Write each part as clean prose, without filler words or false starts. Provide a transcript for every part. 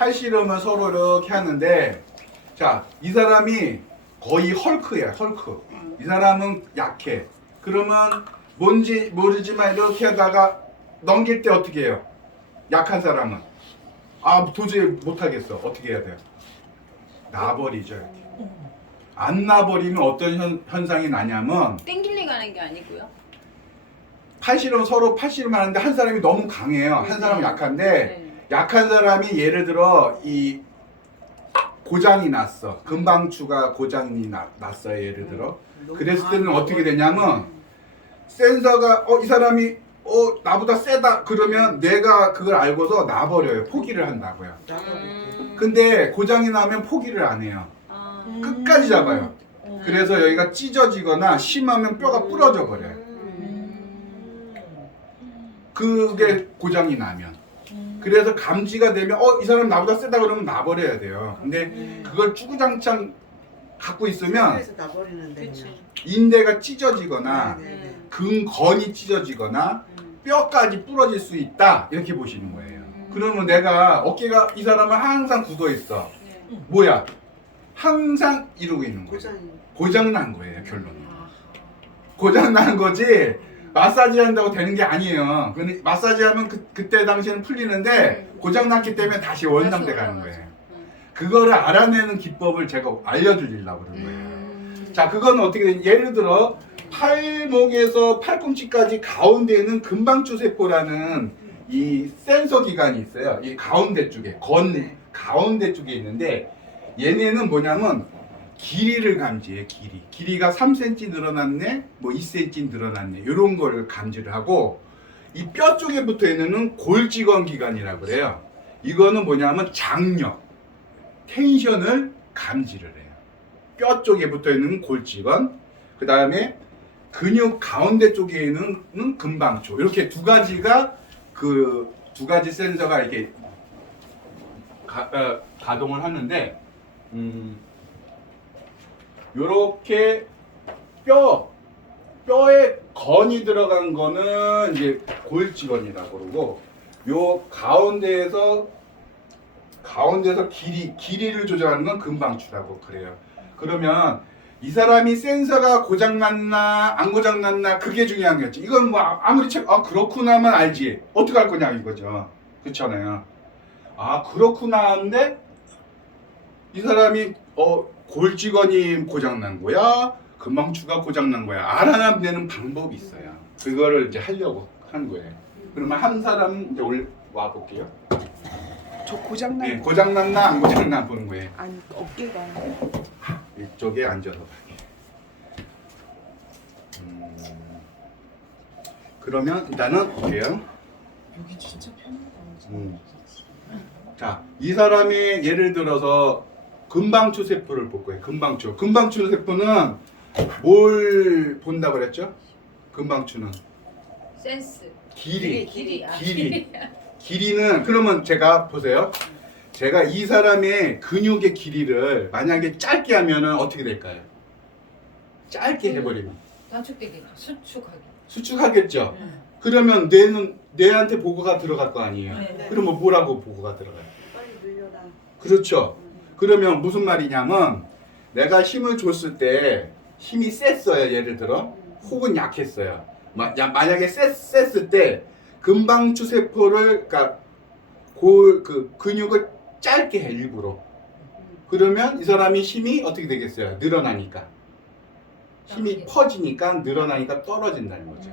팔씨름을 서로 이렇게 하는데, 자, 이 사람이 거의 헐크야, 헐크. 이 사람은 약해. 그러면 뭔지 모르지만 이렇게 하다가 넘길 때 어떻게 해요? 약한 사람은 도저히 못하겠어. 어떻게 해야 돼요? 놔버리죠. 이렇게. 안 놔버리면 어떤 현상이 나냐면, 땡길리가 하는 게 아니고요. 팔씨름 서로 팔씨름 하는데 한 사람이 너무 강해요. 한 사람은 약한데, 네. 약한 사람이 예를 들어 이 고장이 났어. 금방추가 고장이 났어요. 예를 들어. 그랬을 때는 어떻게 되냐면, 센서가 이 사람이 나보다 세다 그러면 내가 그걸 알고서 놔버려요. 포기를 한다고요. 근데 고장이 나면 포기를 안 해요. 끝까지 잡아요. 그래서 여기가 찢어지거나 심하면 뼈가 부러져 버려요. 그게 고장이 나면. 그래서 감지가 되면 이 사람 나보다 세다 그러면 놔버려야 돼요. 근데 그걸 주구장창 갖고 있으면 그래서 놔버리는데 그렇죠. 그냥. 인대가 찢어지거나 네. 근건이 찢어지거나 뼈까지 부러질 수 있다 이렇게 보시는 거예요. 그러면 내가 어깨가 이 사람은 항상 굳어 있어. 뭐야? 항상 이러고 있는 거예요. 고장이. 고장 난 거예요. 결론은. 고장 난 거지. 마사지 한다고 되는 게 아니에요. 근데 마사지 하면 그때 당시에는 풀리는데 고장 났기 때문에 다시 원상대 가는 거예요. 그거를 알아내는 기법을 제가 알려드리려고 그런 거예요. 자, 그건 어떻게 되냐? 예를 들어 팔목에서 팔꿈치까지 가운데에는 금방추세포라는 이 센서 기관이 있어요. 이 가운데 쪽에 가운데 쪽에 있는데 얘네는 뭐냐면 길이를 감지해. 길이가 3cm 늘어났네, 뭐 2cm 늘어났네 이런 걸 감지를 하고 이 뼈 쪽에 붙어 있는 골직원 기관이라고 그래요. 이거는 뭐냐면 장력, 텐션을 감지를 해요. 뼈 쪽에 붙어 있는 골직원, 그 다음에 근육 가운데 쪽에 있는 금방초 이렇게 두 가지가 그 두 가지 센서가 이렇게 가동을 하는데 요렇게 뼈에 건이 들어간 거는 이제 골직원이라고 그러고 요 가운데에서 길이를 조절하는 건 금방추라고 그래요. 그러면 이 사람이 센서가 고장났나 안 고장났나 그게 중요한 거였지. 이건 뭐 아무리 그렇구나만 알지 어떻게 할 거냐 이거죠. 그렇잖아요. 그렇구나 하는데 이 사람이 골직원이 고장난 거야 금방추가 고장난 거야 알아내는 방법이 있어요. 그거를 이제 하려고 한 거예요. 그러면 한 사람 이제 와 볼게요. 저 고장난 네, 고장났나 안 고장나 보는 거예요. 아니 어깨가 이쪽에 앉아서 봐요. 그러면 일단은 볼게요. 여기 진짜 편하다. 자, 이 사람의 예를 들어서 금방추 세포를 볼 거예요. 금방추 세포는 뭘 본다고 그랬죠? 금방추는 센스. 길이. 길이. 길이는 그러면 제가 보세요. 제가 이 사람의 근육의 길이를 만약에 짧게 하면은 어떻게 될까요? 짧게 해버리면 단축되게 수축하게. 수축하겠죠. 그러면 뇌한테 보고가 들어갈 거 아니에요. 네. 그러면 뭐라고 보고가 들어가요? 빨리 늘려라. 그렇죠. 그러면 무슨 말이냐면 내가 힘을 줬을 때 힘이 셌어요. 예를 들어 혹은 약했어요. 만약에 셌을 때 금방추 세포를 그러니까 그 근육을 짧게 해 일부러. 그러면 이 사람이 힘이 어떻게 되겠어요? 늘어나니까. 힘이 퍼지니까 늘어나니까 떨어진다는 거죠.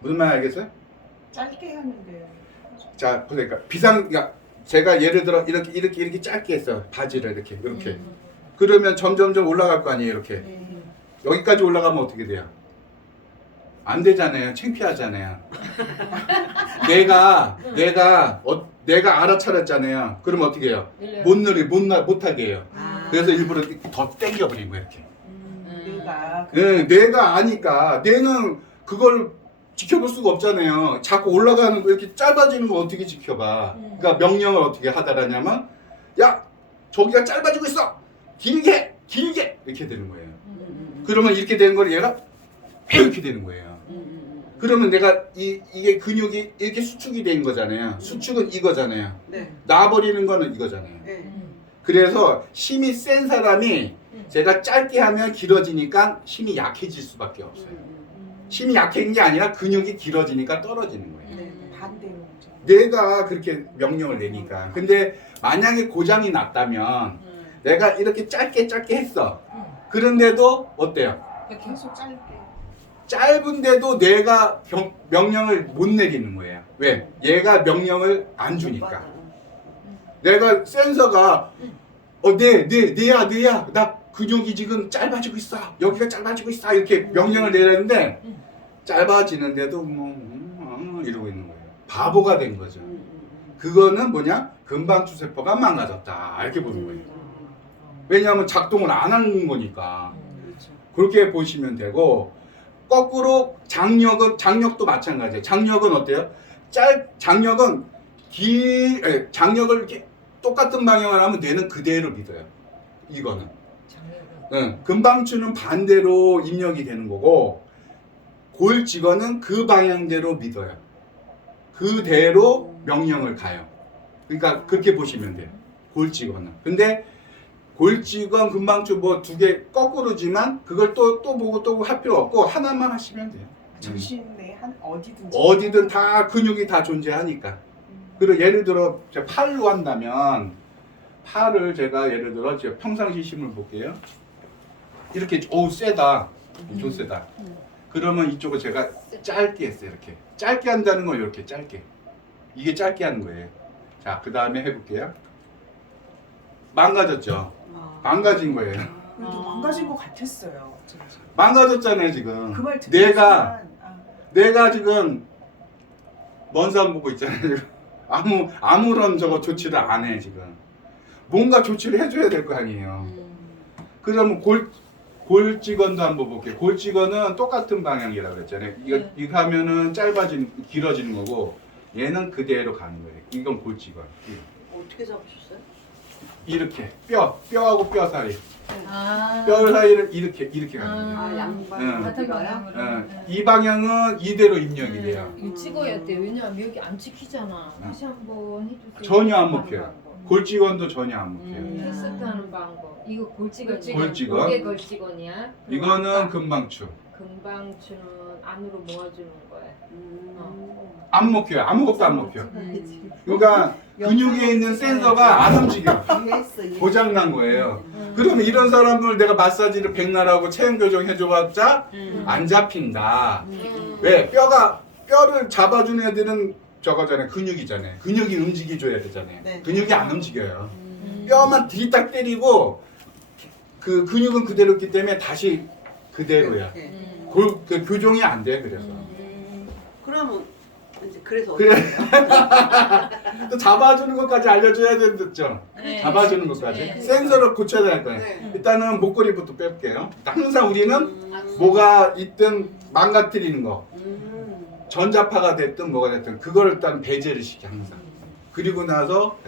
무슨 말 알겠어요? 짧게 하는데 자, 보니까 그러니까 제가 예를 들어 이렇게 짧게 했어요. 바지를 이렇게. 그러면 점점점 올라갈 거 아니에요, 이렇게. 여기까지 올라가면 어떻게 돼요? 안 되잖아요. 창피하잖아요. 내가 알아차렸잖아요. 그러면 어떻게 해요? 못하게 해요. 그래서 일부러 더 당겨버린 거예요, 이렇게. 내가 뇌가 아니까 뇌는 그걸 지켜볼 수가 없잖아요. 자꾸 올라가는 거 이렇게 짧아지는 거 어떻게 지켜봐? 그러니까 명령을 어떻게 하다라냐면 야 저기가 짧아지고 있어. 길게 이렇게 되는 거예요. 그러면 이렇게 되는 걸 얘가 이렇게 되는 거예요. 그러면 내가 이게 근육이 이렇게 수축이 된 거잖아요. 수축은 이거잖아요. 네. 놔버리는 거는 이거잖아요. 네. 그래서 힘이 센 사람이 제가 짧게 하면 길어지니까 힘이 약해질 수밖에 없어요. 힘이 약해진 게 아니라 근육이 길어지니까 떨어지는 거예요. 네. 반대로 이제. 내가 그렇게 명령을 내니까. 근데 만약에 고장이 났다면 내가 이렇게 짧게 했어. 그런데도 어때요? 계속 짧게. 짧은데도 내가 명령을 못 내리는 거예요. 왜? 얘가 명령을 안 주니까. 내가 센서가 뇌야 나 근육이 지금 짧아지고 있어. 여기가 짧아지고 있어. 이렇게 명령을 내렸는데 짧아지는데도 이러고 있는 거예요. 바보가 된 거죠. 그거는 뭐냐? 근방추세포가 망가졌다. 이렇게 보는 거예요. 왜냐하면 작동을 안 하는 거니까. 그렇죠. 그렇게 보시면 되고, 거꾸로 장력도 마찬가지예요. 장력은 어때요? 장력은 장력을 이렇게 똑같은 방향을 하면 뇌는 그대로 믿어요. 이거는. 금방추는 반대로 입력이 되는 거고, 골직원은 그 방향대로 믿어요. 그대로 명령을 가요. 그러니까 그렇게 보시면 돼요. 골직원은. 근데 골직원, 금방추 뭐 두 개 거꾸로지만 그걸 또 보고 또 할 필요 없고 하나만 하시면 돼요. 정신에 한 어디든 다 근육이 다 존재하니까. 그리고 예를 들어 제가 팔로 한다면 팔을 제가 예를 들어 제가 평상시 힘을 볼게요. 이렇게 세다. 좀 세다. 그러면 이쪽을 제가 짧게 했어요. 이렇게 짧게 한다는 건 이렇게 짧게. 이게 짧게 하는 거예요. 자, 그 다음에 해볼게요. 망가졌죠. 망가진 거예요. 그래도 망가진 것 같았어요. 진짜. 망가졌잖아요 지금. 그 말 내가 지금 먼 산 보고 있잖아요. 지금. 아무런 저거 조치를 안 해 지금. 뭔가 조치를 해줘야 될 거 아니에요. 그러면 골직원도 한번 볼게요. 골직원은 똑같은 방향이라고 그랬잖아요. 이거 하면은 길어지는 거고, 얘는 그대로 가는 거예요. 이건 골직원. 어떻게 잡으셨어요? 이렇게 뼈하고 뼈 사이, 아. 뼈 사이를 이렇게 가는 거예요. 아, 양방 응. 같은 방향으로. 이 방향은 이대로 입력이 돼요. 이거 찍어야 돼. 왜냐면 여기 안 찍히잖아. 다시 한번 해주세요. 전혀 안 하는 먹혀요. 방법. 골직원도 전혀 안 먹혀요. 테스트하는 방법. 이거 골직원. 골직원. 이게 골직원이야. 이거는 금방추. 금방추는 안으로 모아주는 거야. 안 먹혀요. 아무것도 안 먹혀. 그러니까 근육에 있는 센서가 안 움직여. 고장 난 거예요. 그러면 이런 사람을 내가 마사지를 백날하고 체형 교정 해줘봤자 안 잡힌다. 왜? 뼈를 잡아주는 애들은 저거잖아요. 근육이잖아요. 근육이 움직여줘야 되잖아요. 네. 근육이 안 움직여요. 뼈만 뒤딱 때리고 그 근육은 그대로 있기 때문에 다시 그대로야. 그 교정이 안 돼. 그래서. 그러면 이제 그래서 그래. 어떡해요? 또 잡아주는 것까지 알려줘야 되겠죠. 네. 잡아주는 것까지. 네. 센서를 고쳐야 될 거예요. 네. 일단은 목걸이부터 빼볼게요. 항상 우리는 음. 뭐가 있든 망가뜨리는 거, 음. 전자파가 됐든 뭐가 됐든 그걸 일단 배제를 시켜 항상. 그리고 나서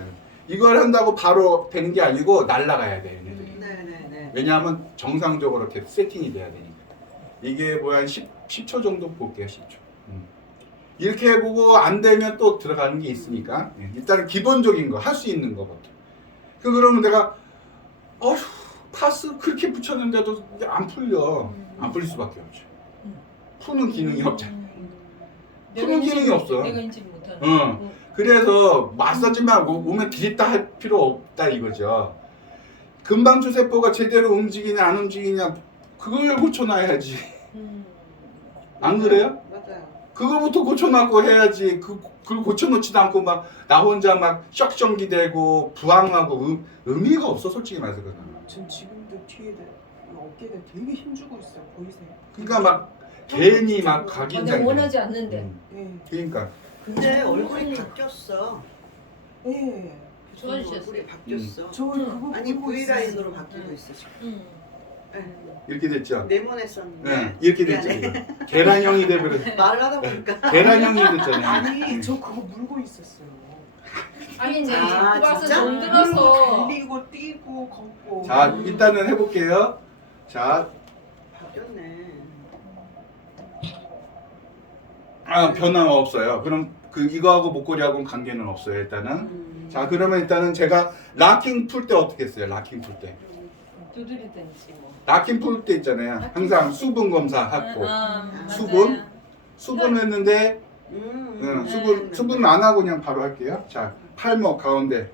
이걸 한다고 바로 되는 게 아니고 날아가야 돼 얘네들이. 네네네. 왜냐하면 정상적으로 이렇게 세팅이 돼야 되니까. 이게 뭐야 10초 정도 볼게요. 10초. 이렇게 해보고 안 되면 또 들어가는 게 있으니까 일단 기본적인 거 할 수 있는 거부터. 그러면 내가 파스 그렇게 붙였는데도 안 풀려. 안 풀릴 수밖에 없죠. 푸는 기능이 없잖아. 푸는 기능이 없어. 내가 인지 못하는. 응. 그래서 마사지만 오면 디립다 할 필요 없다 이거죠. 금방추 세포가 제대로 움직이냐 안 움직이냐 그걸 고쳐놔야지. 안 그래요? 맞아요. 그거부터 고쳐놓고 해야지. 그걸 고쳐놓지도 않고 막 나 혼자 막 쩍정기 되고 부항하고 의미가 없어 솔직히 말해서. 전 지금도 뒤에 어깨가 되게 힘주고 있어요. 보이세요? 그러니까 막 괜히 막 내가 각인장. 원하지 않는데. 네. 그러니까 근데 얼굴이 바뀌었어. 네. 좋아지셨어요. 얼굴이 바뀌었어. 저 그거 아니 보고 V 라인으로 있었어요. 바뀌고 있어 지금. 응. 네. 이렇게 됐죠. 네모냈었는데. 네, 이렇게 됐죠. 미안해. 지금. 계란형이 돼버려. 말을 하다 보니까. 계란형이 됐잖아요. 아니 저 그거 물고 있었어요. 아니 이제 아, 그 와서 진짜? 정들어서. 달리고 뛰고 걷고. 자 일단은 해볼게요. 자 바뀌었네. 변화 없어요. 그럼 그 이거하고 목걸이하고는 관계는 없어요. 일단은. 자, 그러면 일단은 제가 락킹 풀 때 어떻게 했어요? 락킹 풀 때. 두드리든지 뭐. 락킹 풀 때 있잖아요. 항상 수분 검사 하고 맞아요. 수분 했는데 수분 안 하고 그냥 바로 할게요. 자, 팔목 가운데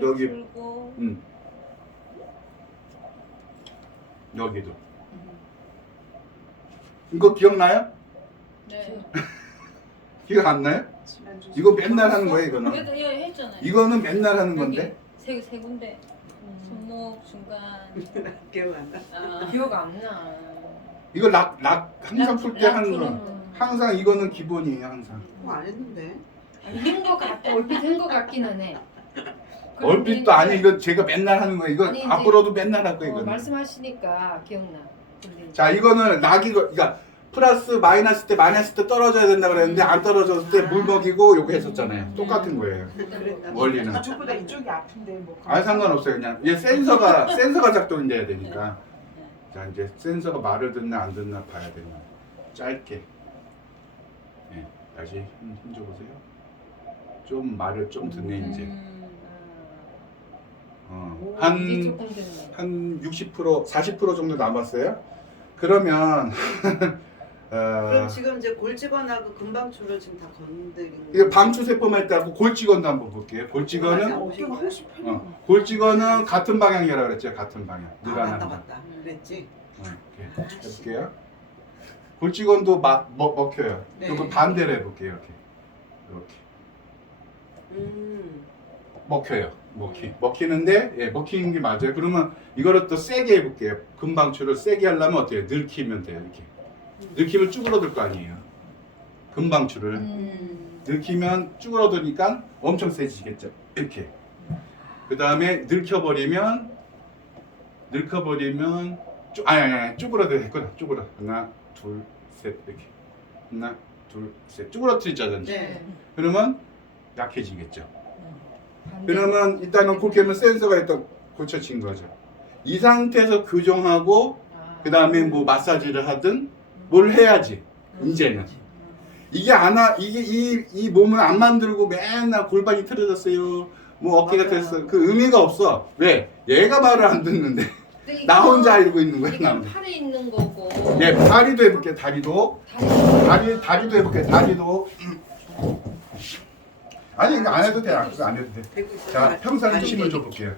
여기. 풀고. 여기도. 이거 기억나요? 네. 기억 안 나요? 지난주 이거 맨날 하는 거예요, 이거는. 그래도 예 했잖아요. 이거는 맨날 하는 건데. 세 군데. 손목 중간. 기억 안 나. 기억 안 나. 이거 락 항상 풀 때 하는 거. 푸는 항상 이거는 기본이에요, 항상. 안 했는데. 한거 같아. 얼핏 한거 같기는 해. 얼핏도 아니 이거 제가 맨날 하는 거예요. 이거 아니, 이제- 앞으로도 맨날 할 거예요, 이거는. 말씀하시니까 기억나. 근데 자, 이거는 락이 그러니까 플러스 마이너스 때 떨어져야 된다 그랬는데 안 떨어졌을 때 물 먹이고 요거 했었잖아요. 똑같은 거예요. 그랬다. 원리는. 이쪽보다 이쪽이 아픈데 뭐. 상관없어요. 그냥 얘 센서가 작동돼야 되니까. 자, 이제 센서가 말을 듣나 안 듣나 봐야 되는 거예요. 짧게. 네, 다시 힘 줘보세요. 좀 말을 좀 듣네 이제. 이제 조금 됐네. 한 60%, 40% 정도 남았어요. 그러면 그럼 지금 이제 골직원하고 금방줄을 지금 다 건드린 이거 방추세포만 할 때 하고 골직원도 한번 볼게요. 골직원은 어깨가 훨씬 편해. 골직원은 같은 방향이라고 그랬죠. 같은 방향. 늘어나는 거. 맞다. 그랬지. 이렇게 해볼게요. 골직원도 먹혀요. 네. 그리고 반대로 해볼게요. 이렇게 먹혀요. 먹히는데 먹히는 게 맞아요. 그러면 이거를 또 세게 해볼게요. 금방추를 세게 하려면 어때요? 늙히면 돼요. 이렇게 늙히면 쭈그러들 거 아니에요. 금방추를 늙히면 쭈그러드니까 엄청 세지겠죠. 이렇게. 그 다음에 늙혀버리면 쭈그러들 했거든. 쭈그러. 하나, 둘, 셋 이렇게. 하나, 둘, 셋. 쭈그러뜨리자든지. 네. 그러면 약해지겠죠. 그러면 일단은 그렇게 하면 센서가 일단 고쳐진 거죠. 이 상태에서 교정하고 그 다음에 뭐 마사지를 하든 뭘 해야지. 이제는 이게 이 몸을 안 만들고 맨날 골반이 틀어졌어요. 뭐 어깨가 맞아요. 됐어. 그 의미가 없어. 왜? 얘가 말을 안 듣는데 나 혼자 알고 있는 거야. 나 이건 혼자. 팔에 있는 거고. 네, 다리도 해볼게. 다리도 해볼게. 다리도. 아니 이거 안 해도 돼. 그거 안 해도 돼. 되고 있어요. 자, 평상에 힘을 줘볼게요.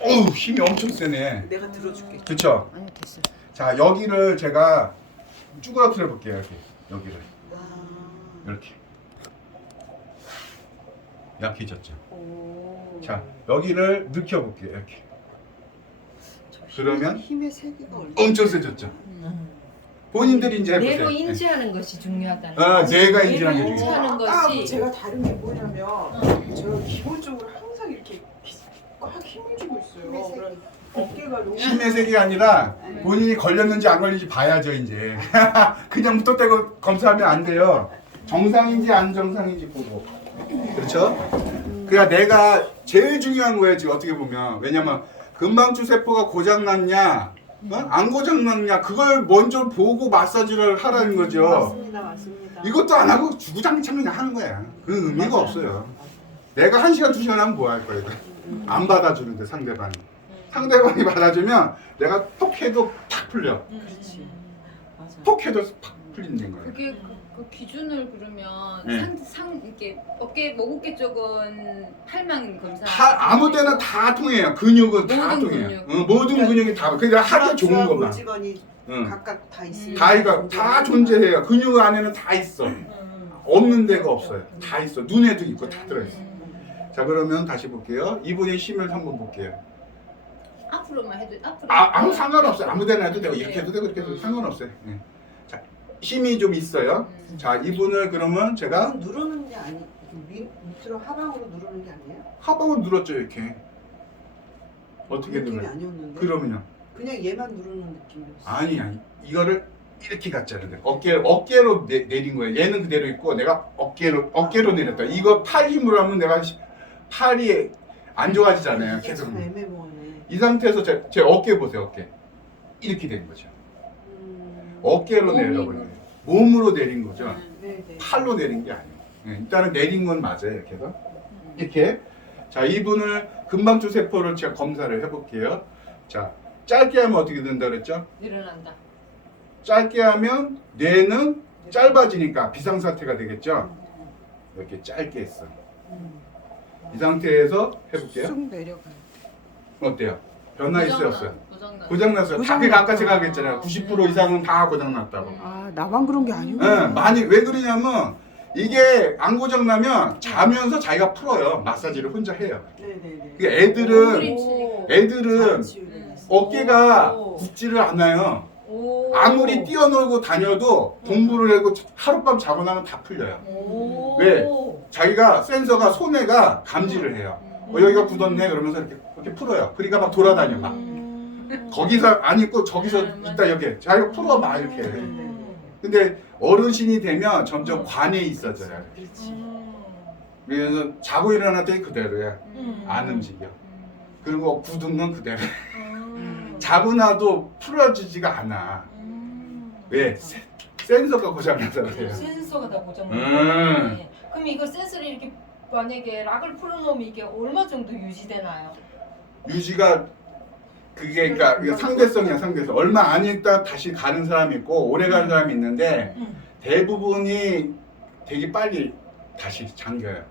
어우, 힘이 엄청 세네. 내가 들어줄게. 그쵸? 아니 됐어. 자, 여기를 제가 쭈그러뜨려 볼게요. 이렇게. 여기를. 이렇게. 약해졌죠. 자, 여기를 눕혀볼게요. 이렇게. 그러면 힘의 세계가 얼마나 엄청 세졌죠. 본인들이 이제 해보세요. 내가 인지하는 것이 중요하다는 내가 인지하는 게 인지하는 중요해요. 아까 것이 제가 다른 게 뭐냐면 제가 기본적으로 항상 이렇게 꽉 힘을 주고 있어요. 그런 어깨가 너무 힘의 세계가 아니라 본인이 걸렸는지 안 걸린지 봐야죠 이제. 그냥 또 떼고 검사하면 안 돼요. 정상인지 안 정상인지 보고. 그렇죠? 그러니까 내가 제일 중요한 거예요 지금 어떻게 보면. 왜냐면 금방추 세포가 고장났냐 안 고장났냐 그걸 먼저 보고 마사지를 하라는 거죠. 맞습니다. 이것도 안 하고 주구장창 그냥 하는 거야. 그 의미가 맞아요. 없어요. 내가 1시간 2시간 하면 뭐 할 거야 이거. 안 받아주는데 상대방이 받아주면 내가 톡 해도 탁 풀려. 그렇지. 맞아. 톡 해도 팍 풀리는 거예요. 그게 그 기준을 그러면 네. 이렇게 어깨 쪽은 팔만 검사. 다 아무데나 다 통해요. 근육은 다 모든 통해요. 근육. 모든 근육이 다. 그냥 하기 좋은 것만. 골직원이 응. 각각 다 있으니까. 다 존재해요. 근육 안에는 다 있어. 없는 데가 없어요. 다 있어. 눈에도 있고 다 들어있어. 자, 그러면 다시 볼게요. 이분의 힘을 한번 볼게요. 앞으로만 해도 앞으로. 아무 상관없어요. 아무데나 해도 되고 이렇게 해도 되고 이렇게 해도 상관없어요. 네. 자, 힘이 좀 있어요. 자, 이분을 그러면 제가 누르는 게 아니 밑으로 하방으로 누르는 게 아니에요? 하방을 눌렀죠 이렇게. 어떻게 느낌이 눌러요? 아니었는데. 그러면요. 그냥 얘만 누르는 느낌이었어. 아니 이거를 이렇게 갔잖아요. 어깨로 내린 거예요. 얘는 그대로 있고 내가 어깨로 내렸다. 이거 팔 힘으로 하면 내가 팔이 안 좋아지잖아요. 이게 계속 참 애매모호네. 이 상태에서 제 어깨 보세요. 어깨 이렇게 된 거죠. 어깨로 내려버려요. 몸으로 내린 거죠. 네네. 팔로 내린 게 아니에요. 일단은 내린 건 맞아요. 이렇게 해서 이렇게. 자, 이분을 금방추 세포를 제가 검사를 해볼게요. 자, 짧게 하면 어떻게 된다 그랬죠? 늘어난다. 짧게 하면 뇌는 짧아지니까 비상사태가 되겠죠? 이렇게 짧게 했어. 이 상태에서 해볼게요. 쑥 내려가요. 어때요? 변화 있어요 없어요? 고장나. 고장났어요. 다 그러니까 아까 제가 하겠잖아요. 90% 이상은 다 고장났다고. 아 나만 그런 게 아니고. 네, 많이 왜 그러냐면 이게 안 고장나면 자면서 자기가 풀어요. 마사지를 혼자 해요. 네네네. 그 애들은 오. 애들은 음. 어깨가 오. 굳지를 않아요. 오. 아무리 뛰어놀고 다녀도 공부를 하고 하룻밤 자고 나면 다 풀려요. 오. 왜? 자기가 센서가 손해가 감지를 해요. 여기가 굳었네 그러면서 이렇게 풀어요. 그러니까 막 돌아다녀 막. 거기서 안 있고 저기서 있다 이렇게 자기가 풀어 막 이렇게. 근데 어르신이 되면 점점 관에 있어져요. 그래서 자고 일어났더니 그대로야. 안 움직여. 그리고 굳은 건 그대로. 자고 나도 풀어지지가 않아. 왜? 센서가 고장나서 그래요. 센서가 다 음. 고장나네. 그럼 이거 센서를 이렇게 만약에 락을 풀어놓으면 이게 얼마 정도 유지되나요? 유지가 그게 그러니까 이게 상대성이야 상대성. 얼마 안 있다 다시 가는 사람이 있고 오래 가는 사람이 있는데 대부분이 되게 빨리 다시 잠겨요.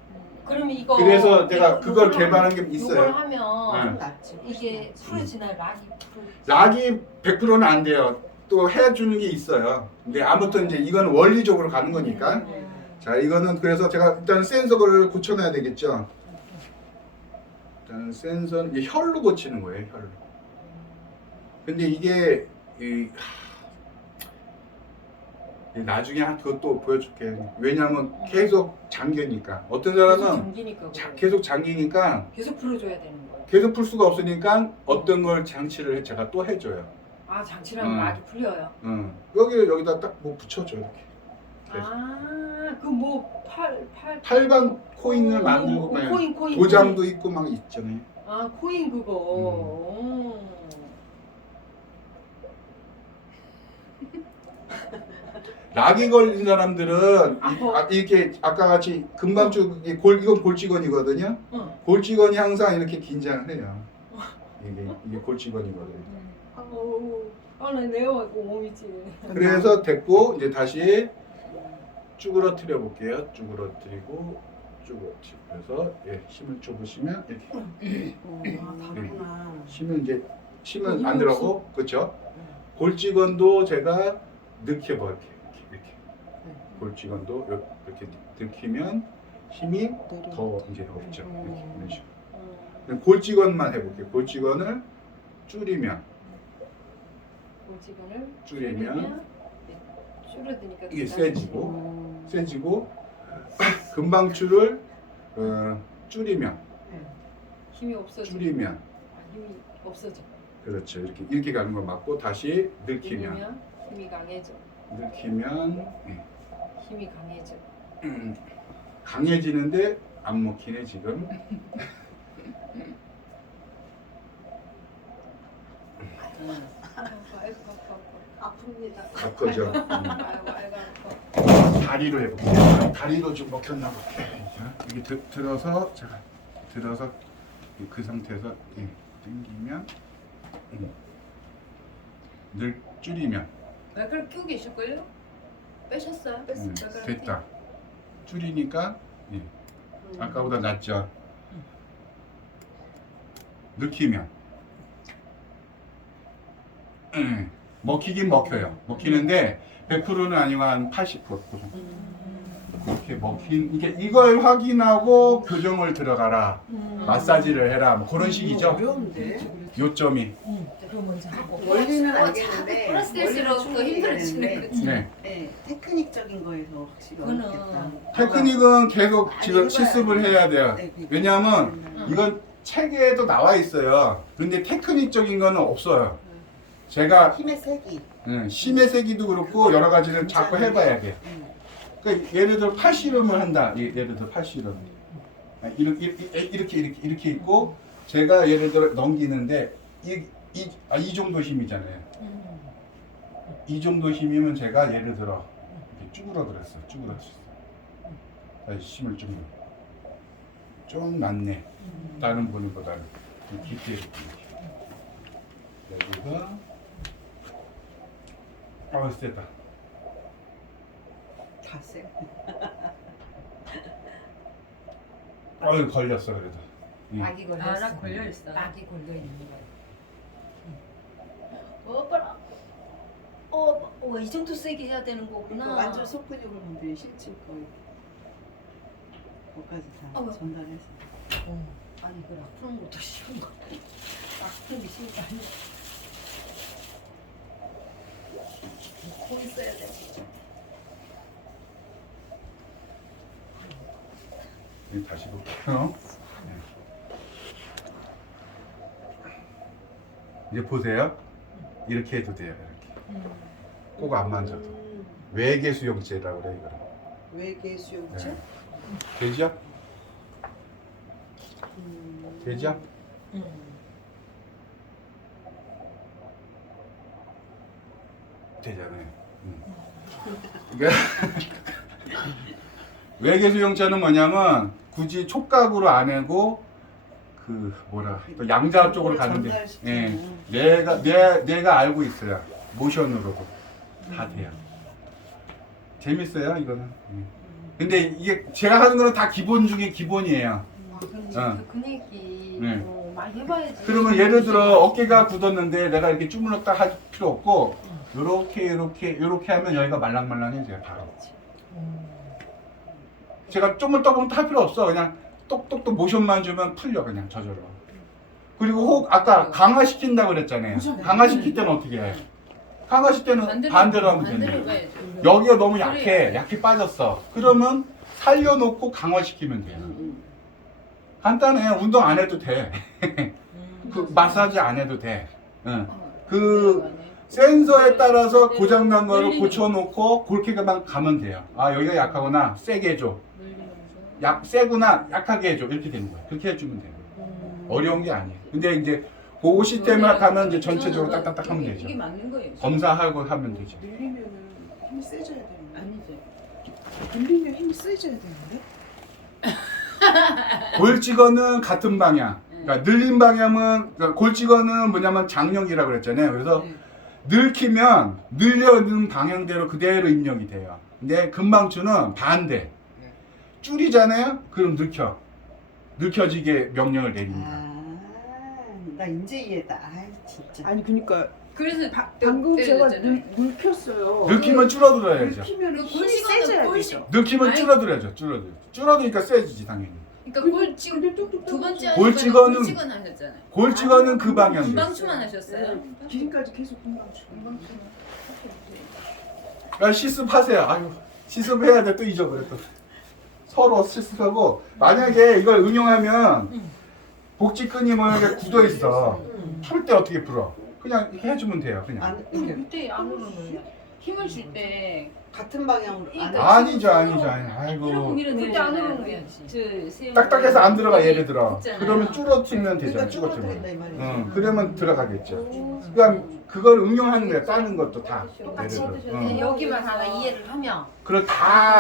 그러면 이거 그래서 내가 그걸 요걸 개발한 게 이걸 있어요. 하면 낫지. 이게 풀어지나요? 락이 풀어지나요? 락이 100%는 안 돼요. 또 해주는 게 있어요. 근데 아무튼 이제 이건 원리적으로 가는 거니까. 자, 이거는 그래서 제가 일단 센서를 고쳐놔야 되겠죠. 일단 센서는 이게 혈로 고치는 거예요, 혈로. 근데 이게 나중에 그것도 보여줄게. 왜냐면 계속 잠기니까. 어떤 사람은 잠기니까 계속 잠기니까 계속 풀어줘야 되는 거예요. 계속 풀 수가 없으니까 어떤 걸 장치를 제가 또 해줘요. 아 장치라면 락이 풀려요. 여기다 딱 뭐 붙여줘 이렇게. 아그 뭐 팔방 코인을 만들고 네. 코인 도장도 있고 막 있잖아요. 아 코인 그거. 락이 걸린 사람들은 이렇게 아까 같이 금방쭉 이건 골직원이거든요. 골직원이 항상 이렇게 긴장을 해요. 이게 골직원이거든요. 아나 내가 몸이지. 그래서 됐고 이제 다시 쭈그러뜨려 볼게요. 쭈그러뜨리고 쭈그러뜨려서 힘을 줘보시면 이렇게 다르구나. 힘은 안 들어가고 그렇죠. 골직원도 제가 느껴봐 이렇게 골직원도 이렇게 느끼면 힘이 더 이제 없죠. 이렇게 이런 식으로. 골직원만 해볼게요. 골직원을 줄이면 줄이면 줄어드니까 이게 세지고 금방추를 줄이면 힘이 없어져. 줄이면 힘이 없어져. 그렇죠. 이렇게 가는 거 맞고 다시 느끼면 힘이 강해져. 느끼면 힘이 강해져. 강해지는데 안 먹히네 지금. 아픕니다. 아프죠. 아이고 아파. 다리로 해볼게요. 다리도 좀 먹혔나 볼게요. 여기 들어서 제가 들어서 그 상태에서 당기면 늘 줄이면 왜 그걸 끼고 계실 거예요? 빼셨어요? 됐다. 줄이니까 아까보다 낫죠. 느끼면 먹히긴 먹혀요. 먹히는데 100%는 아니고 한 80%. 이렇게 먹힌 이걸 확인하고 교정을 들어가라. 마사지를 해라. 뭐 그런 식이죠. 어려운데. 요점이. 그럼 먼저 하고. 원리는 알겠는데 플러스 될수록 더 충분히 힘들어지는 되는데, 거지. 네. 네, 테크닉적인 거에서 확실히 그거는 어렵겠다. 테크닉은 계속 많이 지금 해봐야 실습을 돼. 해야 돼요. 네, 그러니까. 왜냐하면 이건 책에도 나와 있어요. 근데 테크닉적인 거는 없어요. 제가 힘의 세기. 심의 세기도 그렇고 여러 가지를 자꾸 해봐야 돼요. 그러니까 예를 들어 팔씨름을 한다. 예를 들어 팔씨름. 이렇게 있고 제가 예를 들어 넘기는데 이 정도 힘이잖아요. 이 정도 힘이면 제가 예를 들어 이렇게 쭈그러들었어. 쭈그러들었어. 다시 힘을 좀 낫네. 다른 분보다는 좀 깊게 해줄게. 여기가 세다. 다 세. 걸렸어 그래도. 막이 걸렸어. 락 걸려 있어. 막이 걸려 있는 거야. 오빠라. 이 정도 세게 해야 되는 거구나. 그러니까 완전 속근육을 건드려 실증 거의. 거기까지 다 전달해서. 아니 이거 락 푸는 것도 쉬운 거. 락 푸는 게 쉬운 거 아니야. 코 있어야 돼. 다시 볼게요. 이제 보세요. 이렇게 해도 돼요. 이렇게. 꼭 안 만져도. 외계 수용체라고 그래 이거를. 외계 수용체? 네. 되죠? 되죠? 되잖아요. 그러니까 외계 수용체는 뭐냐면 굳이 촉각으로 안 하고 그 또 양자 쪽으로 가는데 내가 알고 있어요. 모션으로도 다 돼요. 재밌어요 이거는. 근데 이게 제가 하는 거는 다 기본 중에 기본이에요. 그 근육이 네. 많이 해봐야지. 그러면 예를 들어 어깨가 굳었는데 내가 이렇게 주물렀다 할 필요 없고 요렇게 하면 여기가 말랑말랑해져요 바로. 제가 쪼물 떠보면 할 필요 없어. 그냥 똑똑똑 모션만 주면 풀려 그냥 저절로. 그리고 혹 아까 강화시킨다고 그랬잖아요. 강화시킬 때는 어떻게 해요? 강화시킬 때는 반대로 하면 되는데 여기가 너무 약해 빠졌어. 그러면 살려놓고 강화시키면 돼요. 간단해. 운동 안 해도 돼. 그 마사지 안 해도 돼. 그 센서에 따라서 고장난 거를 고쳐놓고 그렇게만 가면 돼요. 아 여기가 약하구나 세게 해줘. 세구나 약하게 해줘. 이렇게 되는 거예요. 그렇게 해주면 돼요. 어려운 게 아니에요. 근데 이제 그 시스템을 가면 이제 전체적으로 딱딱딱 하면 되죠. 이게 맞는 거예요. 검사하고 하면 되죠. 늘리면은 힘이 세져야 되는데. 아니죠. 늘리면 힘이 세져야 되는데. 골직어는 같은 방향. 그러니까 늘린 방향은 그러니까 골직어는 뭐냐면 장력이라고 그랬잖아요. 그래서 늘키면 늘려는 방향대로 그대로 입력이 돼요. 근데 금방추는 반대. 줄이잖아요. 그럼 늘켜지게 명령을 내립니다. 나 이제 이해다. 아 진짜. 아니 그러니까 그래서 방금 제가 때렸잖아요. 물켰어요. 늘키면 줄어들어야죠. 늘키면 그 힘이 골식어는 세져야 골식- 되죠. 늘키면 아니. 줄어들어야죠. 줄어드니까 세지지 당연히. 그러니까 골 지금 근데 뚝뚝 두 번째 골직어는- 골직어는 하셨잖아요. 골직어는 그 방향이에요. 금방추만 하셨어요. 기름까지 계속 금방 주. 실습하세요. 아유 실습해야 돼. 또 잊어버려 또. 서로 실습하고 만약에 이걸 응용하면 복직근이 뭐 이렇게 굳어 있어. 풀 때 어떻게 풀어? 그냥 해주면 돼요. 그냥. 이렇게 밑에 안으로 넣어야 힘을 줄 때 같은 방향으로 안 아니죠. 아이고. 이렇게 밑에 안으로 밀어내잖아요. 넣어야지. 딱딱해서 안 들어가 예를 들어. 있잖아요. 그러면 줄어들면 되잖아. 그러니까 줄어들겠다 이 줄어들면. 말이지. 그러면 들어가겠죠. 그러니까 그걸 응용하는 거야. 따는 것도 다. 똑같이 예를 들어. 여기만 하나 이해를 하면 그럼 다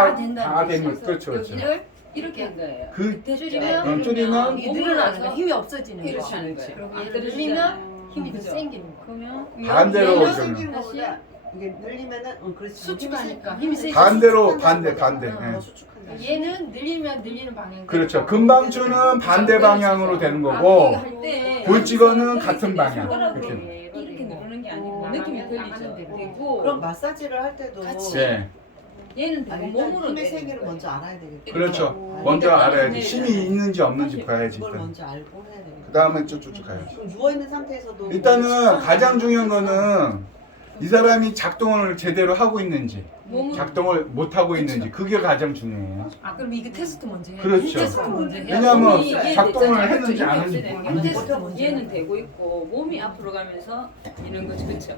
다 된다는 되는 거. 뜻이어서 그렇죠. 그렇죠. 여기를 이렇게 한 거예요. 그 줄이면 줄이면 이게 늘어나는 거야. 힘이 없어지는 이렇게 거야. 하는 거예요. 그리고 안 얘를 그러시잖아요. 늘리면 힘이 더 그죠? 생기는 거야. 그러면 반대로 얘는 오죠. 생기는 다시 거보다 이게 늘리면은 그렇지. 수축하니까 힘이 세지. 반대로 반대. 어. 예. 수축한다. 얘는 늘리면 늘리는 방향. 그렇죠. 금방추는 반대 방향으로 되는 거고 골직어는 같은 방향. 이렇게 이렇게 누르는 게 아니고 느낌이 들리죠. 되고 그럼 마사지를 할 때도 같이. 네. 얘는 아, 되고 일단 몸으로 힘의 내리는 세계를 거예요. 먼저 알아야 되겠다. 그렇죠. 아, 먼저 그러니까 알아야지. 네. 힘이 있는지 없는지 봐야지 그걸 일단. 먼저 알고 해야 되겠다. 그 다음에 쭉쭉쭉 가야지. 그럼 누워 있는 상태에서도 일단은 가장 중요한 거는 이 사람이 작동을 제대로 하고 있는지 몸으로 작동을 못 하고 있는지 그게 가장 중요해요. 아 그럼 이거 테스트 먼저 해. 그렇죠. 이 테스트 먼저 해. 왜냐면 몸이 이게 작동을 됐잖아요. 했는지 힘이 안 없어야 했는지 되는 게 아닌지. 테스트 먼저 해. 얘는 되고 있고 몸이 앞으로 가면서 이런 거죠, 그렇죠?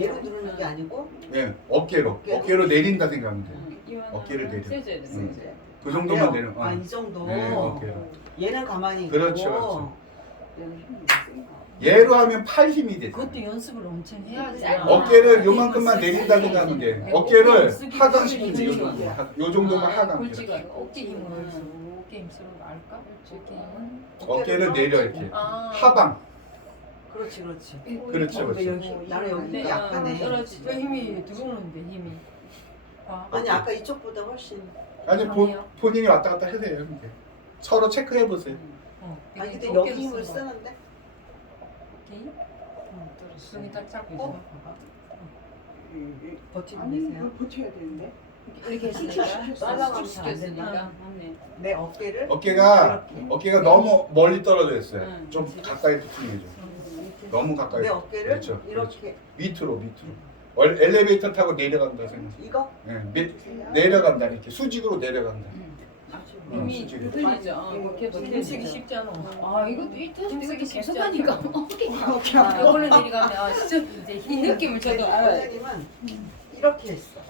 얘로 누르는 게 아니고 예, 어깨로 내린다 생각하면 돼요. 어깨를 내려. 세져야 돼, 세져야. 그 정도만 내려. 아, 이 정도. 네, 어깨로. 얘는 가만히 있고. 그렇죠, 그렇죠. 얘는 힘이 못 쓰니까. 얘로 하면 팔 힘이 되죠. 그것도 연습을 엄청 해야지. 어깨를 요만큼만 내린다 생각하면 돼. 네, 어깨를 쓰기 하강시키면 쓰기 요 정도만. 요 정도만 하강. 골치가 이렇게. 어깨 힘으로 해서 어깨 힘쓰는 거 알까? 어깨 힘은 어깨를 내려 이렇게. 아. 하방. 그렇지 그렇지. 그렇죠, 근데 그렇죠. 여기 나는 여기 네, 약하네. 그렇지. 저 힘이 들어오는데 힘이. 아니 아까 이쪽보다 훨씬. 아니 아니요. 본인이 왔다 갔다 하세요. 이렇게. 서로 체크해 보세요. 아니 근데 어깨도 여기 힘을 쓰고. 쓰는데. 오케이. 여기 딱 잡고 버티고 아니 계세요. 이거 버텨야 되는데. 이렇게 했으니까 날라가면 시켰으니까. 맞네. 내 어깨를 어깨가 너무 멀리 떨어져 있어요. 응, 좀 그렇지. 가까이 붙이는 게 좋아요. 너무 가까이. 내 어깨를 그렇죠. 이렇게 밑으로. 엘리베이터 타고 내려간다 생각. 이거 내려간다 이렇게 수직으로 내려간다. 힘이 수직으로. 틀리죠. 이렇게 이렇게 힘쓰기 쉽잖아. 아 이것도 이 테스트 힘쓰기 쓰기 계속 쉽지 하니까 않아. 이걸로 내려가면 아 진짜 이제 이 느낌을 저도 알아요. 원장님은 이렇게 했어.